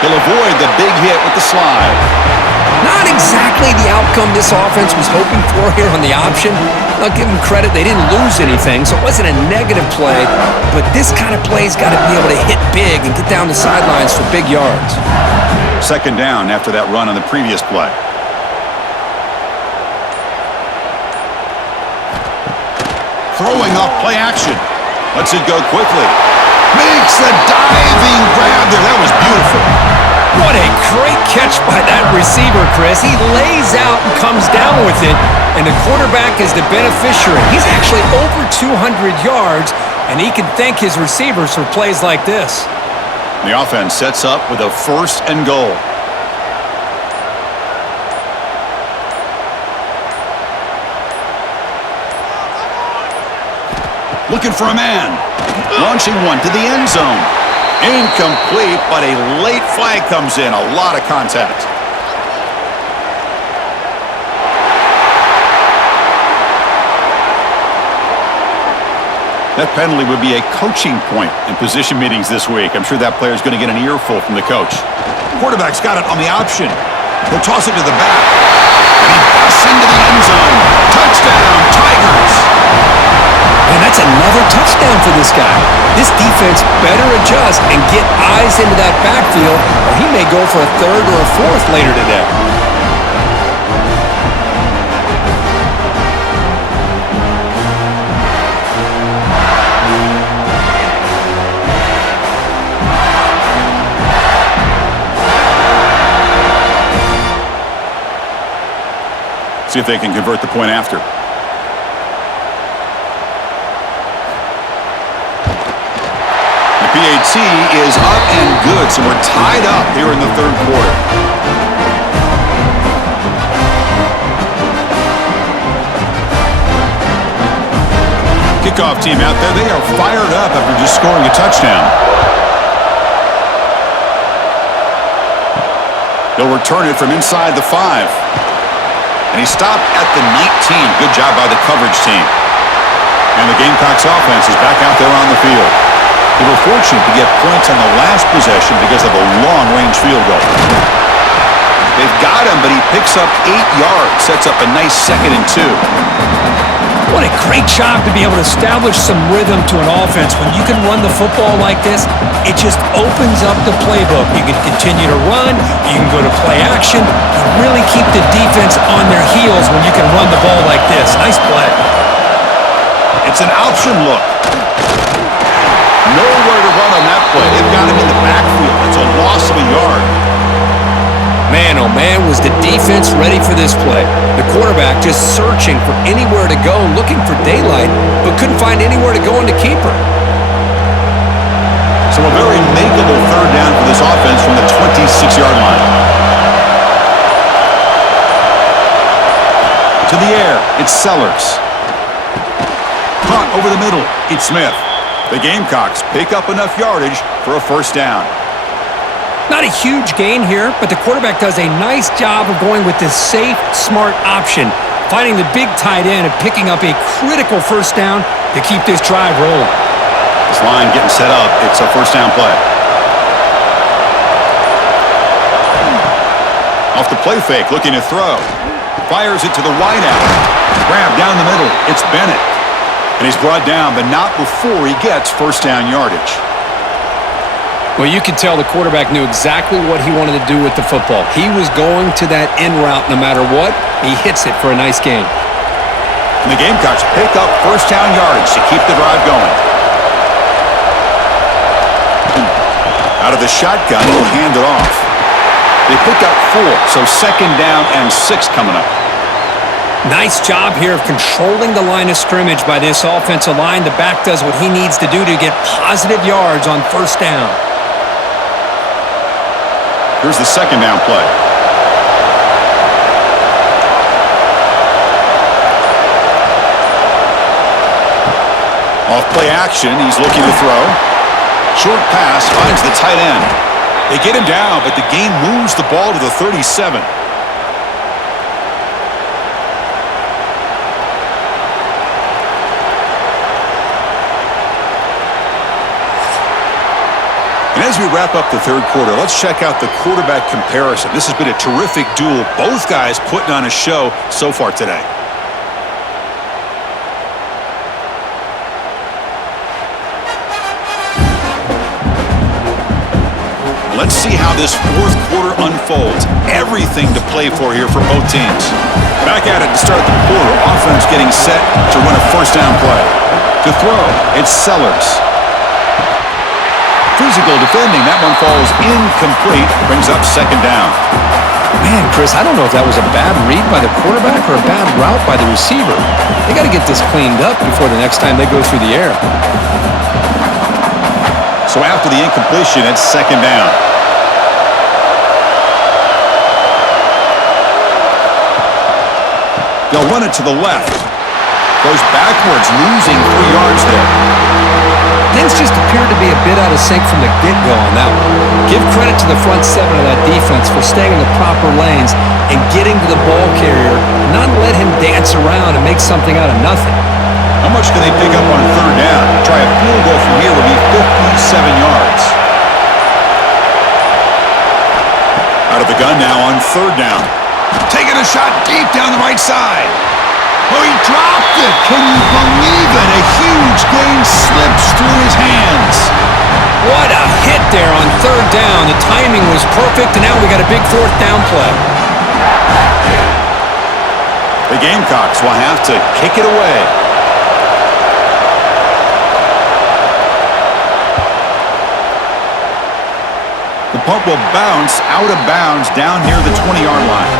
He'll avoid the big hit with the slide. Not exactly the outcome this offense was hoping for here on the option. I'll give them credit. They didn't lose anything, so it wasn't a negative play. But this kind of play's got to be able to hit big and get down the sidelines for big yards. 2nd down after that run on the previous play. Throwing off play action. Lets it go quickly. Makes the diving grab there. That was beautiful. What a great catch by that receiver, Chris. He lays out and comes down with it, and the quarterback is the beneficiary. He's actually over 200 yards, and he can thank his receivers for plays like this. The offense sets up with a 1st and goal. Looking for a man. Launching one to the end zone. Incomplete, but a late flag comes in. A lot of contact. That penalty would be a coaching point in position meetings this week. I'm sure that player's going to get an earful from the coach. Quarterback's got it on the option. He'll toss it to the back. And he busts into the end zone. Touchdown, Tigers! And that's another touchdown for this guy. This defense better adjust and get eyes into that backfield, or he may go for a third or a fourth later today. See if they can convert the point after. The PAT is up and good, so we're tied up here in the third quarter. Kickoff team out there, they are fired up after just scoring a touchdown. They'll return it from inside the 5. And he stopped at the 19. Good job by the coverage team. And the Gamecocks offense is back out there on the field. They were fortunate to get points on the last possession because of a long-range field goal. They've got him, but he picks up 8 yards, sets up a nice 2nd and 2. What a great job to be able to establish some rhythm to an offense. When you can run the football like this, it just opens up the playbook. You can continue to run. You can go to play action. You really keep the defense on their heels when you can run the ball like this. Nice play. It's an option look. Nowhere to run on that play. They've got him in the backfield. It's a loss of a yard. Man, oh man, was the defense ready for this play. The quarterback just searching for anywhere to go, looking for daylight, but couldn't find anywhere to go into keeper. So a very makeable third down for this offense from the 26-yard line. To the air, it's Sellers. Caught over the middle, it's Smith. The Gamecocks pick up enough yardage for a first down. Not a huge gain here, but the quarterback does a nice job of going with this safe, smart option, finding the big tight end and picking up a critical first down to keep this drive rolling. This line getting set up. It's a first down play. Off the play fake, looking to throw. Fires it to the wideout. Grab down the middle. It's Bennett. And he's brought down, but not before he gets first down yardage. Well, you could tell the quarterback knew exactly what he wanted to do with the football. He was going to that in route no matter what. He hits it for a nice gain. And the Gamecocks pick up first down yardage to keep the drive going. Out of the shotgun, he'll hand it off. They pick up 4, so second down and 6 coming up. Nice job here of controlling the line of scrimmage by this offensive line. The back does what he needs to do to get positive yards on first down. Here's the second down play. Off play action, he's looking to throw. Short pass finds the tight end. They get him down, but the game moves the ball to the 37. And as we wrap up the third quarter, let's check out the quarterback comparison. This has been a terrific duel. Both guys putting on a show so far today. Let's see how this fourth quarter unfolds. Everything to play for here for both teams. Back at it to start the quarter. Offense getting set to run a first down play. To throw, it's Sellers. Physical defending. That one falls incomplete. Brings up second down. Man, Chris, I don't know if that was a bad read by the quarterback or a bad route by the receiver. They got to get this cleaned up before the next time they go through the air. So after the incompletion, it's second down. They'll run it to the left. Goes backwards, losing 3 yards there. Things just appeared to be a bit out of sync from the get-go on that one. Give credit to the front 7 of that defense for staying in the proper lanes and getting to the ball carrier, and not let him dance around and make something out of nothing. How much can they pick up on third down? Try a field goal from here would be 57 yards. Out of the gun now on third down. Taking a shot deep down the right side. Oh, he dropped it. Can you believe it? A huge gain slips through his hands. What a hit there on third down. The timing was perfect, and now we got a big fourth down play. The Gamecocks will have to kick it away. The punt will bounce out of bounds down near the 20-yard line.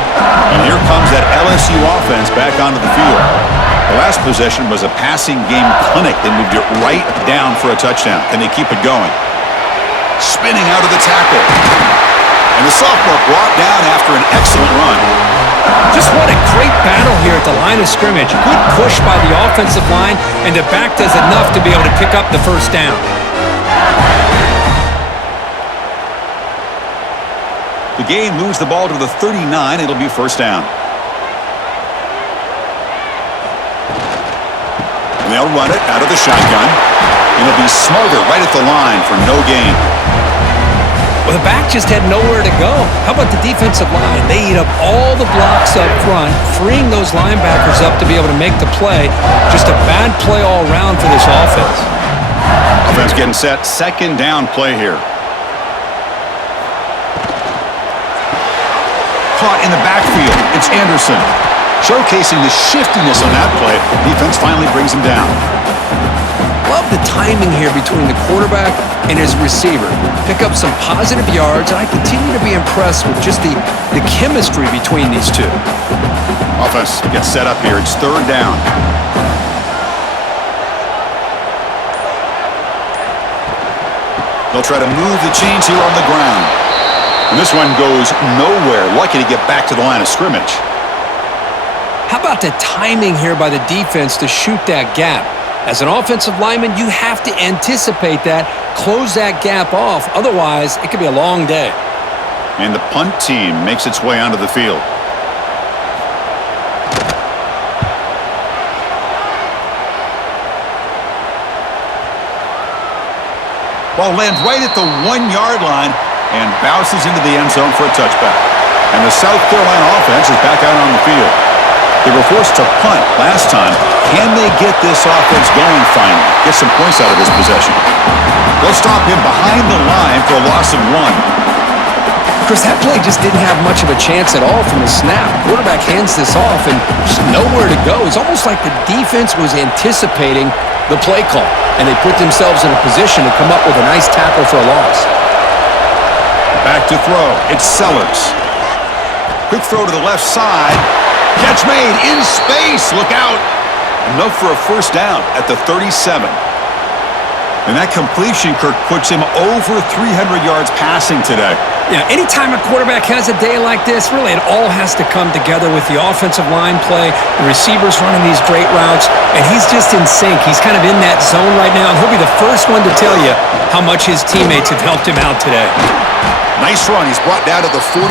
And here comes that LSU offense back onto the field. The last possession was a passing game clinic. They moved it right down for a touchdown. Can they keep it going? Spinning out of the tackle. And the sophomore brought down after an excellent run. Just what a great battle here at the line of scrimmage. Good push by the offensive line, and the back does enough to be able to pick up the first down. The game moves the ball to the 39. It'll be first down. And they'll run it out of the shotgun. And it'll be Smarter right at the line for no gain. Well, the back just had nowhere to go. How about the defensive line? They eat up all the blocks up front, freeing those linebackers up to be able to make the play. Just a bad play all around for this offense. Offense getting set. Second down play here. Caught in the backfield. It's Anderson. Showcasing the shiftiness on that play. Defense finally brings him down. Love the timing here between the quarterback and his receiver. Pick up some positive yards, and I continue to be impressed with just the chemistry between these two. Offense gets set up here. It's third down. They'll try to move the chains here on the ground. And this one goes nowhere. Lucky to get back to the line of scrimmage. How about the timing here by the defense to shoot that gap? As an offensive lineman, you have to anticipate that, close that gap off. Otherwise, it could be a long day. And the punt team makes its way onto the field. Ball lands right at the 1-yard line and bounces into the end zone for a touchback. And the South Carolina offense is back out on the field. They were forced to punt last time. Can they get this offense going finally? Get some points out of this possession. They'll stop him behind the line for a loss of 1. Chris, that play just didn't have much of a chance at all from the snap. Quarterback hands this off and just nowhere to go. It's almost like the defense was anticipating the play call, and they put themselves in a position to come up with a nice tackle for a loss. Back to throw. It's Sellers. Quick throw to the left side. Catch made in space. Look out. Enough for a first down at the 37. And that completion, Kirk, puts him over 300 yards passing today. Yeah, anytime a quarterback has a day like this, really it all has to come together with the offensive line play, the receivers running these great routes, and he's just in sync. He's kind of in that zone right now, and he'll be the first one to tell you how much his teammates have helped him out today. Nice run. He's brought down to the 44.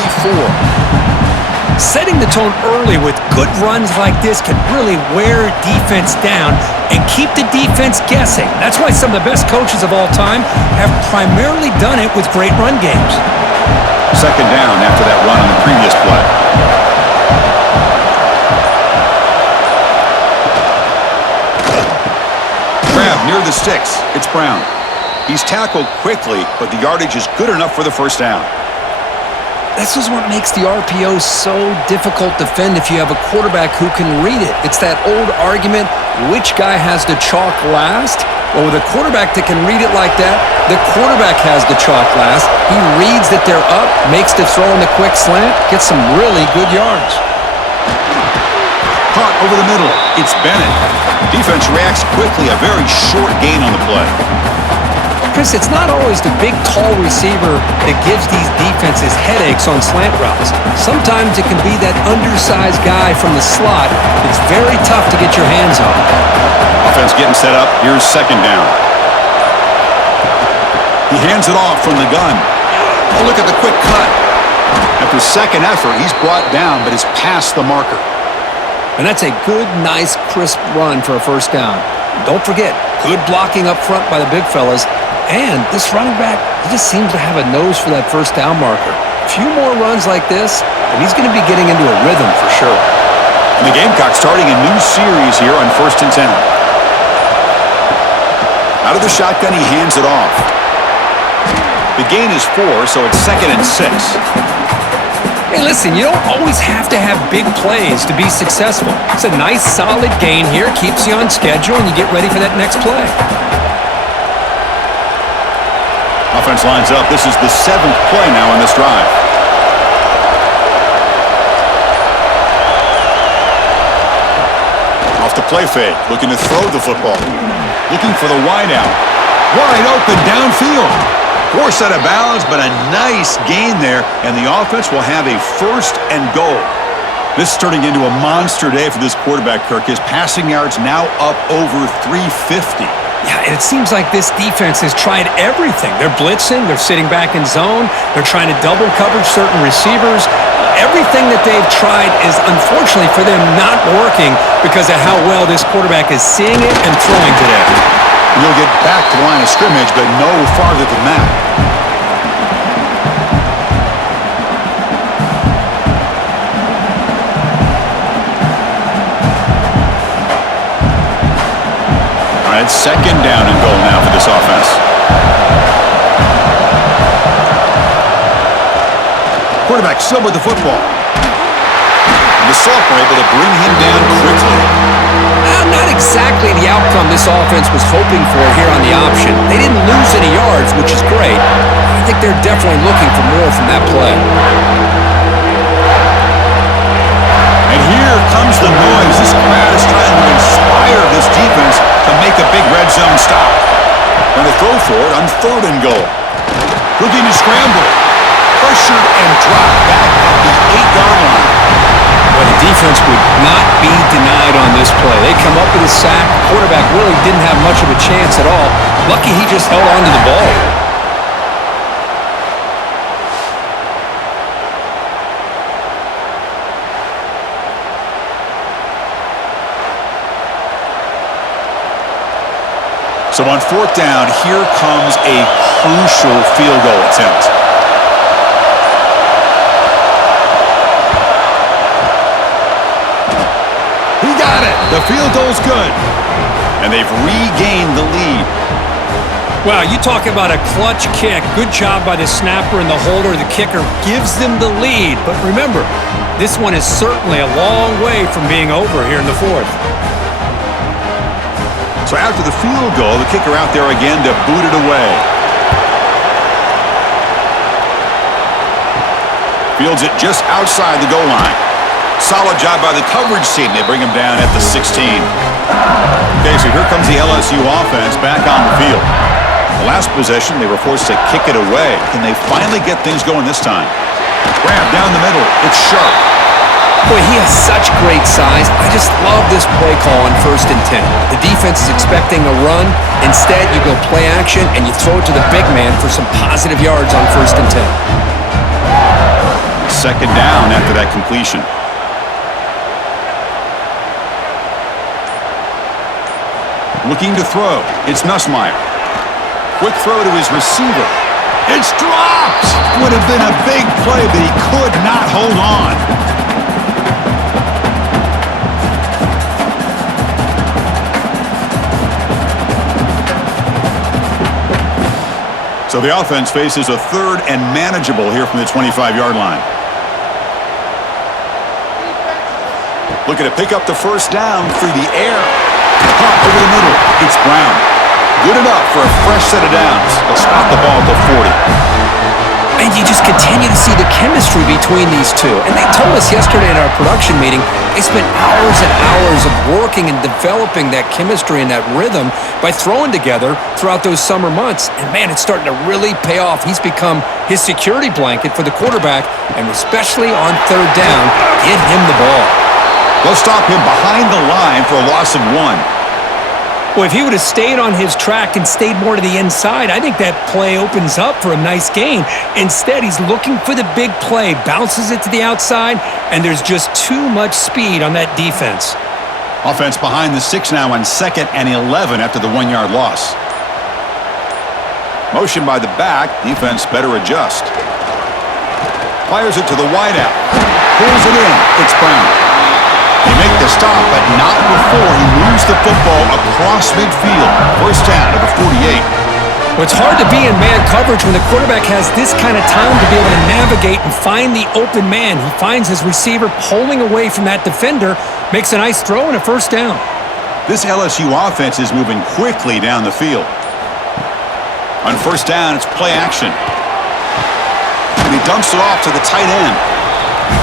Setting the tone early with good runs like this can really wear defense down and keep the defense guessing. That's why some of the best coaches of all time have primarily done it with great run games. Second down after that run on the previous play. Grab near the sticks. It's Brown. He's tackled quickly, but the yardage is good enough for the first down. This is what makes the RPO so difficult to defend if you have a quarterback who can read it. It's that old argument, which guy has the chalk last? Well, with a quarterback that can read it like that, the quarterback has the chalk last. He reads that they're up, makes the throw in the quick slant, gets some really good yards. Caught over the middle. It's Bennett. Defense reacts quickly. A very short gain on the play. Chris, it's not always the big, tall receiver that gives these defenses headaches on slant routes. Sometimes it can be that undersized guy from the slot. It's very tough to get your hands on. Offense getting set up. Here's second down. He hands it off from the gun. Oh, look at the quick cut. After second effort, he's brought down, but is past the marker. And that's a good, nice, crisp run for a first down. Don't forget, good blocking up front by the big fellas. And this running back, he just seems to have a nose for that first down marker. A few more runs like this, and he's going to be getting into a rhythm for sure. And the Gamecocks starting a new series here on 1st and 10. Out of the shotgun, he hands it off. The gain is 4, so it's 2nd and 6. Hey, listen, you don't always have to have big plays to be successful. It's a nice, solid gain here. Keeps you on schedule, and you get ready for that next play. Offense lines up. This is the 7th play now in this drive. Off the play fake. Looking to throw the football. Looking for the wideout. Wide open downfield. Forced out of bounds, but a nice gain there, and the offense will have a 1st and goal. This is turning into a monster day for this quarterback, Kirk. His passing yards now up over 350. Yeah, and it seems like this defense has tried everything. They're blitzing, they're sitting back in zone, they're trying to double coverage certain receivers. Everything that they've tried is, unfortunately for them, not working because of how well this quarterback is seeing it and throwing today. We'll get back to the line of scrimmage, but no farther than that. All right, 2nd down and goal now for this offense. Quarterback still with the football. And the sophomore able to bring him down quickly. Not exactly the outcome this offense was hoping for here on the option. They didn't lose any yards, which is great. I think they're definitely looking for more from that play. And here comes the noise. This crowd is trying to inspire this defense to make a big red zone stop. Going to throw for it on 3rd and goal. Looking to scramble. Pressured and dropped back at the 8-yard line. Well, the defense would not be denied on this play. They come up with a sack. Quarterback really didn't have much of a chance at all. Lucky he just held on to the ball. So on 4th down, here comes a crucial field goal attempt. The field goal's good, and they've regained the lead. Wow, you talk about a clutch kick. Good job by the snapper and the holder. The kicker gives them the lead. But remember, this one is certainly a long way from being over here in the 4th. So after the field goal, the kicker out there again to boot it away. Fields it just outside the goal line. Solid job by the coverage team. They bring him down at the 16. Okay, so here comes the LSU offense back on the field. The last possession, they were forced to kick it away. Can they finally get things going this time? Grab down the middle. It's sharp. Boy, he has such great size. I just love this play call on 1st and 10. The defense is expecting a run. Instead, you go play action, and you throw it to the big man for some positive yards on 1st and 10. 2nd down after that completion. Looking to throw. It's Nussmeier. Quick throw to his receiver. It's dropped! Would have been a big play, but he could not hold on. So the offense faces a 3rd and manageable here from the 25-yard line. Looking to pick up the 1st down through the air. Caught over the middle. It's Brown. Good enough for a fresh set of downs. They'll spot the ball at the 40. And you just continue to see the chemistry between these two. And they told us yesterday at our production meeting, they spent hours and hours of working and developing that chemistry and that rhythm by throwing together throughout those summer months. And man, it's starting to really pay off. He's become his security blanket for the quarterback, and especially on 3rd down, get him the ball. They'll stop him behind the line for a loss of 1. Well, if he would have stayed on his track and stayed more to the inside, I think that play opens up for a nice gain. Instead, he's looking for the big play, bounces it to the outside, and there's just too much speed on that defense. Offense behind the 6 now on 2nd and 11 after the 1-yard loss. Motion by the back. Defense better adjust. Fires it to the wideout. Pulls it in. It's Brown. They make the stop, but not before he moves the football across midfield. First down to the 48. Well, it's hard to be in man coverage when the quarterback has this kind of time to be able to navigate and find the open man. He finds his receiver pulling away from that defender, makes a nice throw and a first down. This LSU offense is moving quickly down the field. On first down, it's play action. And he dumps it off to the tight end.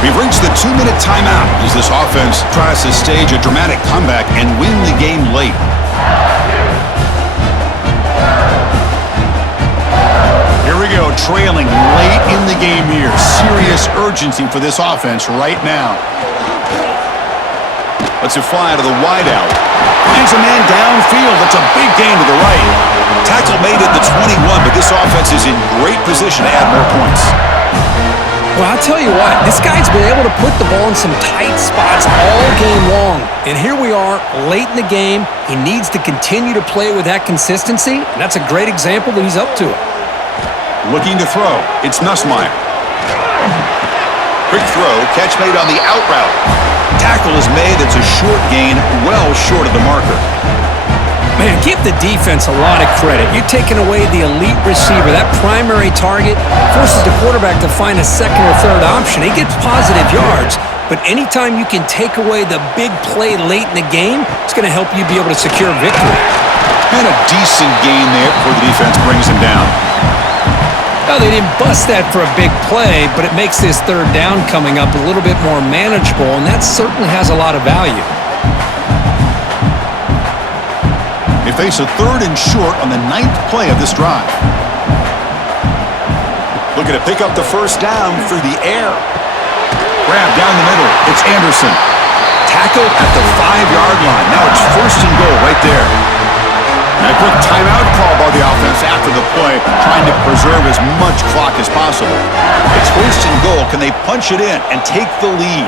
We've reached the 2-minute timeout as this offense tries to stage a dramatic comeback and win the game late. Here we go, trailing late in the game here. Serious urgency for this offense right now. Lets it fly to the wideout. Finds a man downfield. That's a big gain to the right. Tackle made at the 21, but this offense is in great position to add more points. Well, I'll tell you what, this guy's been able to put the ball in some tight spots all game long. And here we are, late in the game. He needs to continue to play with that consistency, and that's a great example that he's up to it. Looking to throw. It's Nussmeier. Quick throw. Catch made on the out route. Tackle is made. It's a short gain, well short of the marker. Man, give the defense a lot of credit. You're taking away the elite receiver. That primary target forces the quarterback to find a second or third option. He gets positive yards, but anytime you can take away the big play late in the game, it's going to help you be able to secure victory. And a decent gain there before the defense brings him down. Well, they didn't bust that for a big play, but it makes this third down coming up a little bit more manageable, and that certainly has a lot of value. They face a 3rd and short on the 9th play of this drive. Looking to pick up the first down through the air. Grab down the middle. It's Anderson. Tackled at the 5-yard line. Now it's 1st and goal right there. And a quick timeout call by the offense after the play, trying to preserve as much clock as possible. It's 1st and goal. Can they punch it in and take the lead?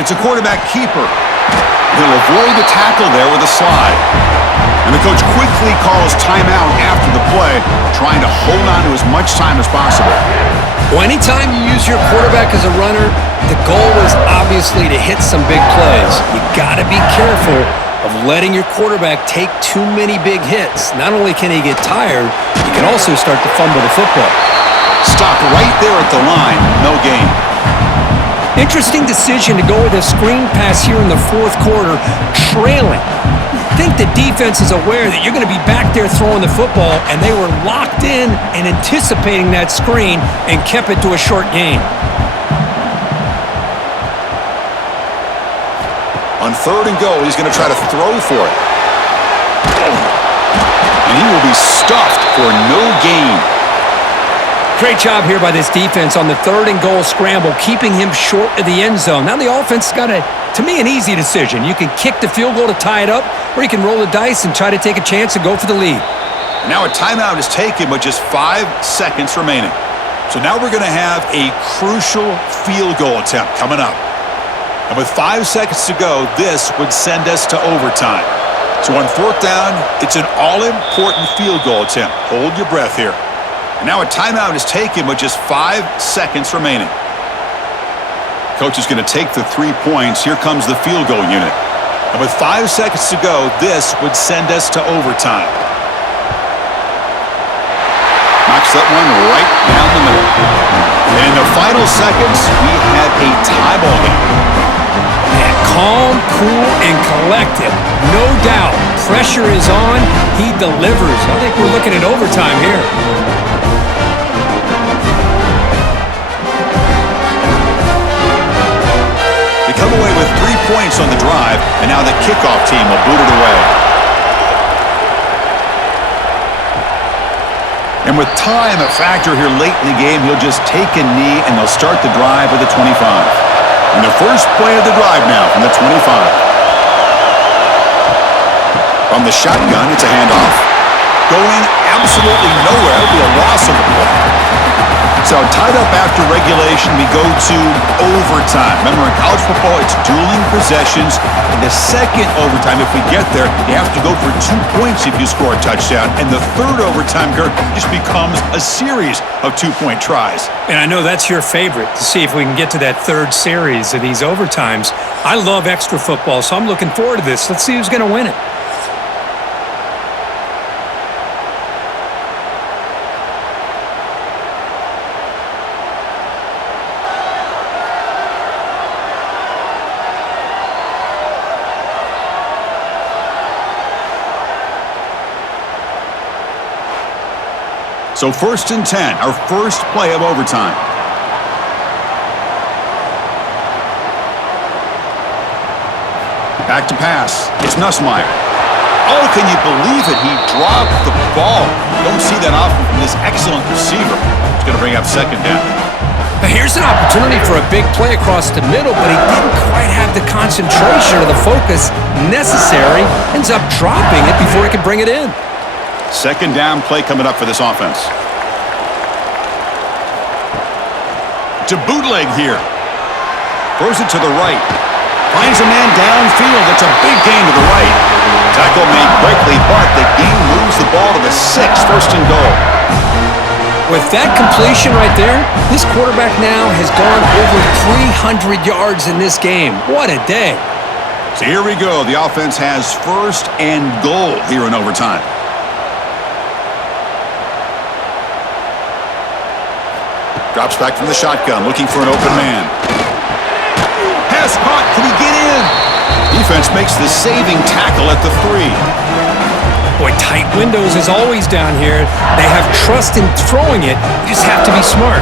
It's a quarterback keeper. He'll avoid the tackle there with a slide. And the coach quickly calls timeout after the play, trying to hold on to as much time as possible. Well, anytime you use your quarterback as a runner, the goal is obviously to hit some big plays. You got to be careful of letting your quarterback take too many big hits. Not only can he get tired, he can also start to fumble the football. Stopped right there at the line. No gain. Interesting decision to go with a screen pass here in the 4th quarter, trailing. I think the defense is aware that you're going to be back there throwing the football, and they were locked in and anticipating that screen and kept it to a short gain. On 3rd and goal, he's going to try to throw for it. And he will be stuffed for no gain. Great job here by this defense on the 3rd and goal scramble, keeping him short of the end zone. Now the offense has got, to me, an easy decision. You can kick the field goal to tie it up, or you can roll the dice and try to take a chance and go for the lead. Now a timeout is taken with just 5 seconds remaining. So now we're going to have a crucial field goal attempt coming up. And with 5 seconds to go, this would send us to overtime. So on 4th down, it's an all-important field goal attempt. Hold your breath here. And now a timeout is taken with just 5 seconds remaining. Coach is going to take the 3 points. Here comes the field goal unit. And with 5 seconds to go, this would send us to overtime. Knocks that one right down the middle. And in the final seconds, we have a tie ball game. Man, calm, cool, and collected. No doubt. Pressure is on. He delivers. I think we're looking at overtime here. Come away with 3 points on the drive, and now the kickoff team will boot it away. And with time a factor here late in the game, he'll just take a knee, and they'll start the drive with the 25. And the first play of the drive now from the 25. From the shotgun, it's a handoff. Going absolutely nowhere. It'll be a loss of the ball. So tied up after regulation, we go to overtime. Remember, in college football, it's dueling possessions. In the second overtime, if we get there, you have to go for 2 points if you score a touchdown. And the third overtime, Kurt, just becomes a series of 2-point tries. And I know that's your favorite, to see if we can get to that third series of these overtimes. I love extra football, so I'm looking forward to this. Let's see who's going to win it. So 1st and 10, our first play of overtime. Back to pass. It's Nussmeier. Oh, can you believe it? He dropped the ball. Don't see that often from this excellent receiver. It's going to bring up 2nd down. Now here's an opportunity for a big play across the middle, but he didn't quite have the concentration or the focus necessary. Ends up dropping it before he could bring it in. 2nd down play coming up for this offense. To bootleg here. Throws it to the right. Finds a man downfield. It's a big gain to the right. Tackle made quickly, but the game moves the ball to the 6, 1st and goal. With that completion right there, this quarterback now has gone over 300 yards in this game. What a day. So here we go. The offense has 1st and goal here in overtime. Drops back from the shotgun, looking for an open man. Pass caught. Can he get in? Defense makes the saving tackle at the 3. Boy, tight windows is always down here. They have trust in throwing it. You just have to be smart.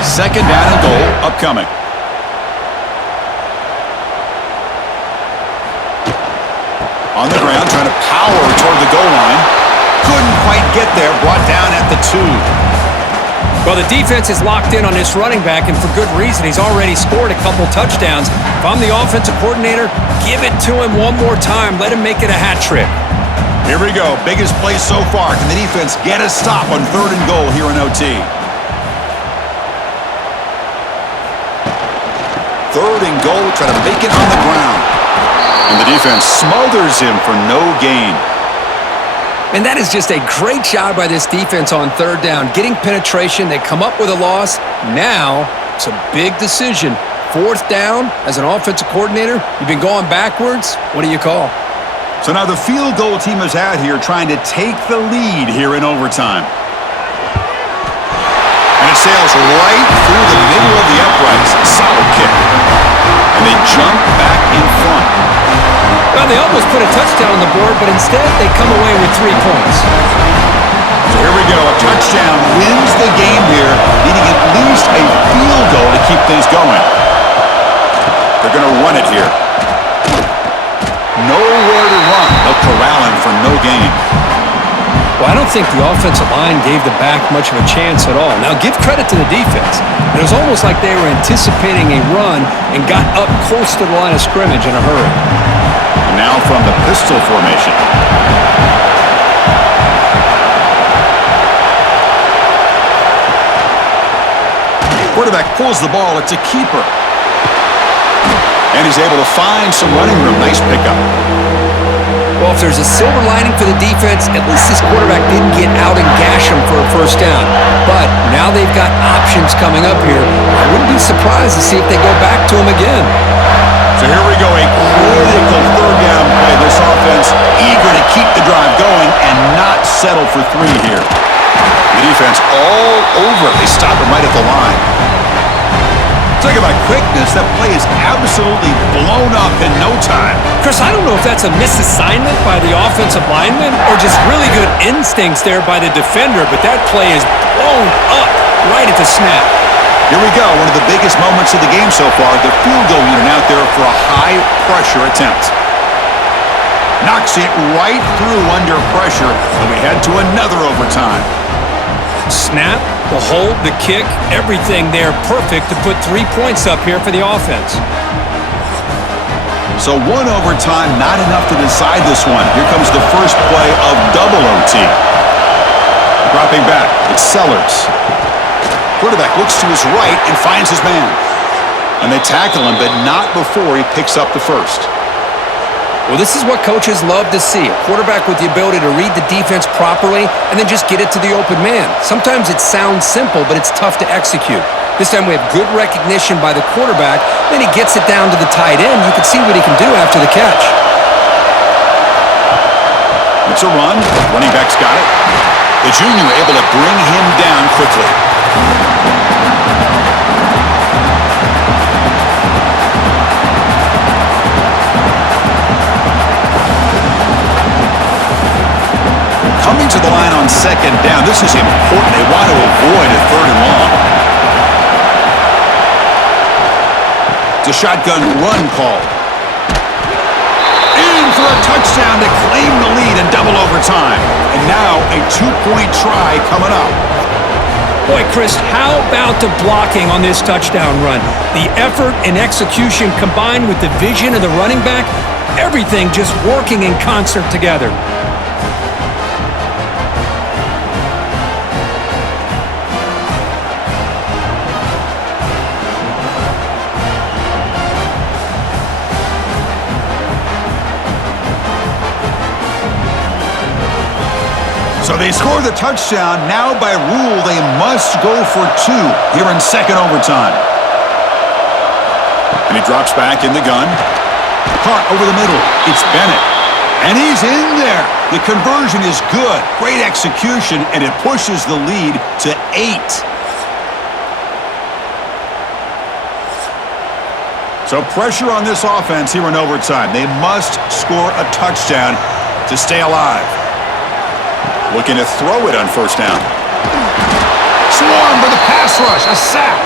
2nd down and goal upcoming. On the ground, trying to power toward the goal line. Couldn't quite get there, brought down at the 2. Well, the defense is locked in on this running back, and for good reason. He's already scored a couple touchdowns. If I'm the offensive coordinator, give it to him one more time. Let him make it a hat trick. Here we go. Biggest play so far. Can the defense get a stop on 3rd and goal here in OT? 3rd and goal, trying to make it on the ground. And the defense smothers him for no gain. And that is just a great job by this defense on 3rd down. Getting penetration, they come up with a loss. Now, it's a big decision. 4th down, as an offensive coordinator, you've been going backwards. What do you call? So now the field goal team is out here trying to take the lead here in overtime. And it sails right through the middle of the uprights. Solid kick. And they jump back in front. Well, they almost put a touchdown on the board, but instead they come away with 3 points. So here we go. A touchdown wins the game here, needing at least a field goal to keep things going. They're going to run it here. Nowhere to run. They'll corral him for no gain. Well, I don't think the offensive line gave the back much of a chance at all. Now, give credit to the defense. It was almost like they were anticipating a run and got up close to the line of scrimmage in a hurry. And now from the pistol formation. Quarterback pulls the ball. It's a keeper. And he's able to find some running room. Nice pickup. Well, if there's a silver lining for the defense, at least this quarterback didn't get out and gash him for a 1st down. But now they've got options coming up here. I wouldn't be surprised to see if they go back to him again. So here we go, a critical 3rd down play. This offense eager to keep the drive going and not settle for 3 here. The defense all over it. They stop him right at the line. Talk about quickness. That play is absolutely blown up in no time. Chris, I don't know if that's a misassignment by the offensive lineman or just really good instincts there by the defender, but that play is blown up right at the snap. Here we go, one of the biggest moments of the game so far. The field goal unit out there for a high-pressure attempt. Knocks it right through under pressure, and we head to another overtime. Snap, the hold, the kick, everything there perfect to put 3 points up here for the offense. So 1 overtime, not enough to decide this one. Here comes the first play of double OT. Dropping back, it's Sellers. Quarterback looks to his right and finds his man. And they tackle him, but not before he picks up the first. Well, this is what coaches love to see. A quarterback with the ability to read the defense properly and then just get it to the open man. Sometimes it sounds simple, but it's tough to execute. This time we have good recognition by the quarterback. Then he gets it down to the tight end. You can see what he can do after the catch. It's a run. Running back's got it. The junior able to bring him down quickly. Coming to the line on second down. This is important. They want to avoid a third and long. It's a shotgun run call. In for a touchdown to claim the lead in double overtime. And now a 2-point try coming up. Boy, Chris, how about the blocking on this touchdown run? The effort and execution combined with the vision of the running back, everything just working in concert together. So they score the touchdown. Now by rule, they must go for 2 here in second overtime. And he drops back in the gun. Caught over the middle. It's Bennett. And he's in there. The conversion is good. Great execution, and it pushes the lead to 8. So pressure on this offense here in overtime. They must score a touchdown to stay alive. Looking to throw it on first down. Swarmed by the pass rush. A sack.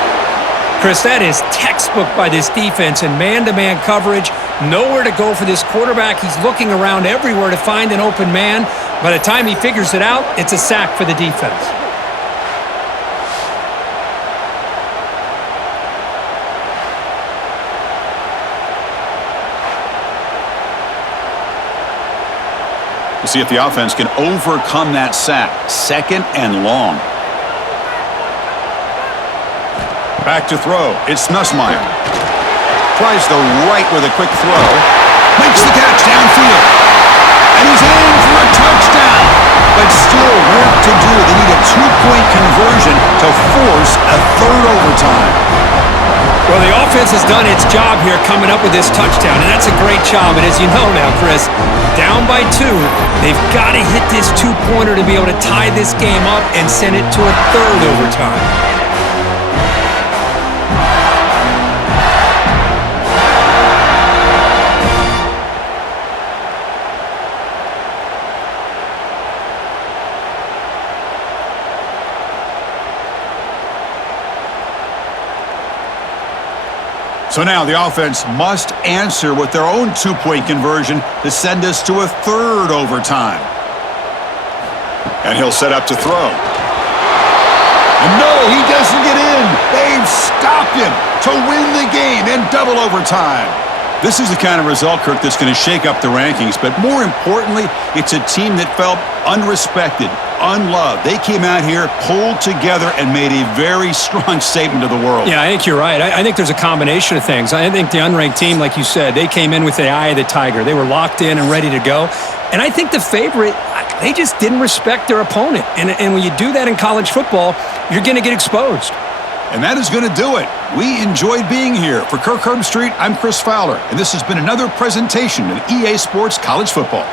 Chris, that is textbook by this defense in man-to-man coverage. Nowhere to go for this quarterback. He's looking around everywhere to find an open man. By the time he figures it out, it's a sack for the defense. We'll see if the offense can overcome that sack. Second and long. Back to throw. It's Nussmeier. Tries the right with a quick throw. Makes the catch downfield. And he's in for a touchdown. But still work to do. They need a 2-point conversion to force a third overtime. Well, the offense has done its job here coming up with this touchdown, and that's a great job. And as you know now, Chris, down by 2, they've got to hit this 2-pointer to be able to tie this game up and send it to a third overtime. So now the offense must answer with their own 2-point conversion to send us to a third overtime. And he'll set up to throw. And no, he doesn't get in. They've stopped him to win the game in double overtime. This is the kind of result, Kirk, that's going to shake up the rankings. But more importantly, it's a team that felt unrespected, unloved. They came out here, pulled together, and made a very strong statement to the world. Yeah, I think you're right. I think there's a combination of things. I think the unranked team, like you said, they came in with the eye of the tiger. They were locked in and ready to go. And I think the favorite, they just didn't respect their opponent. And when you do that in college football, you're going to get exposed. And that is going to do it. We enjoyed being here. For Kirk Herbstreit, I'm Chris Fowler, and this has been another presentation of EA Sports College Football.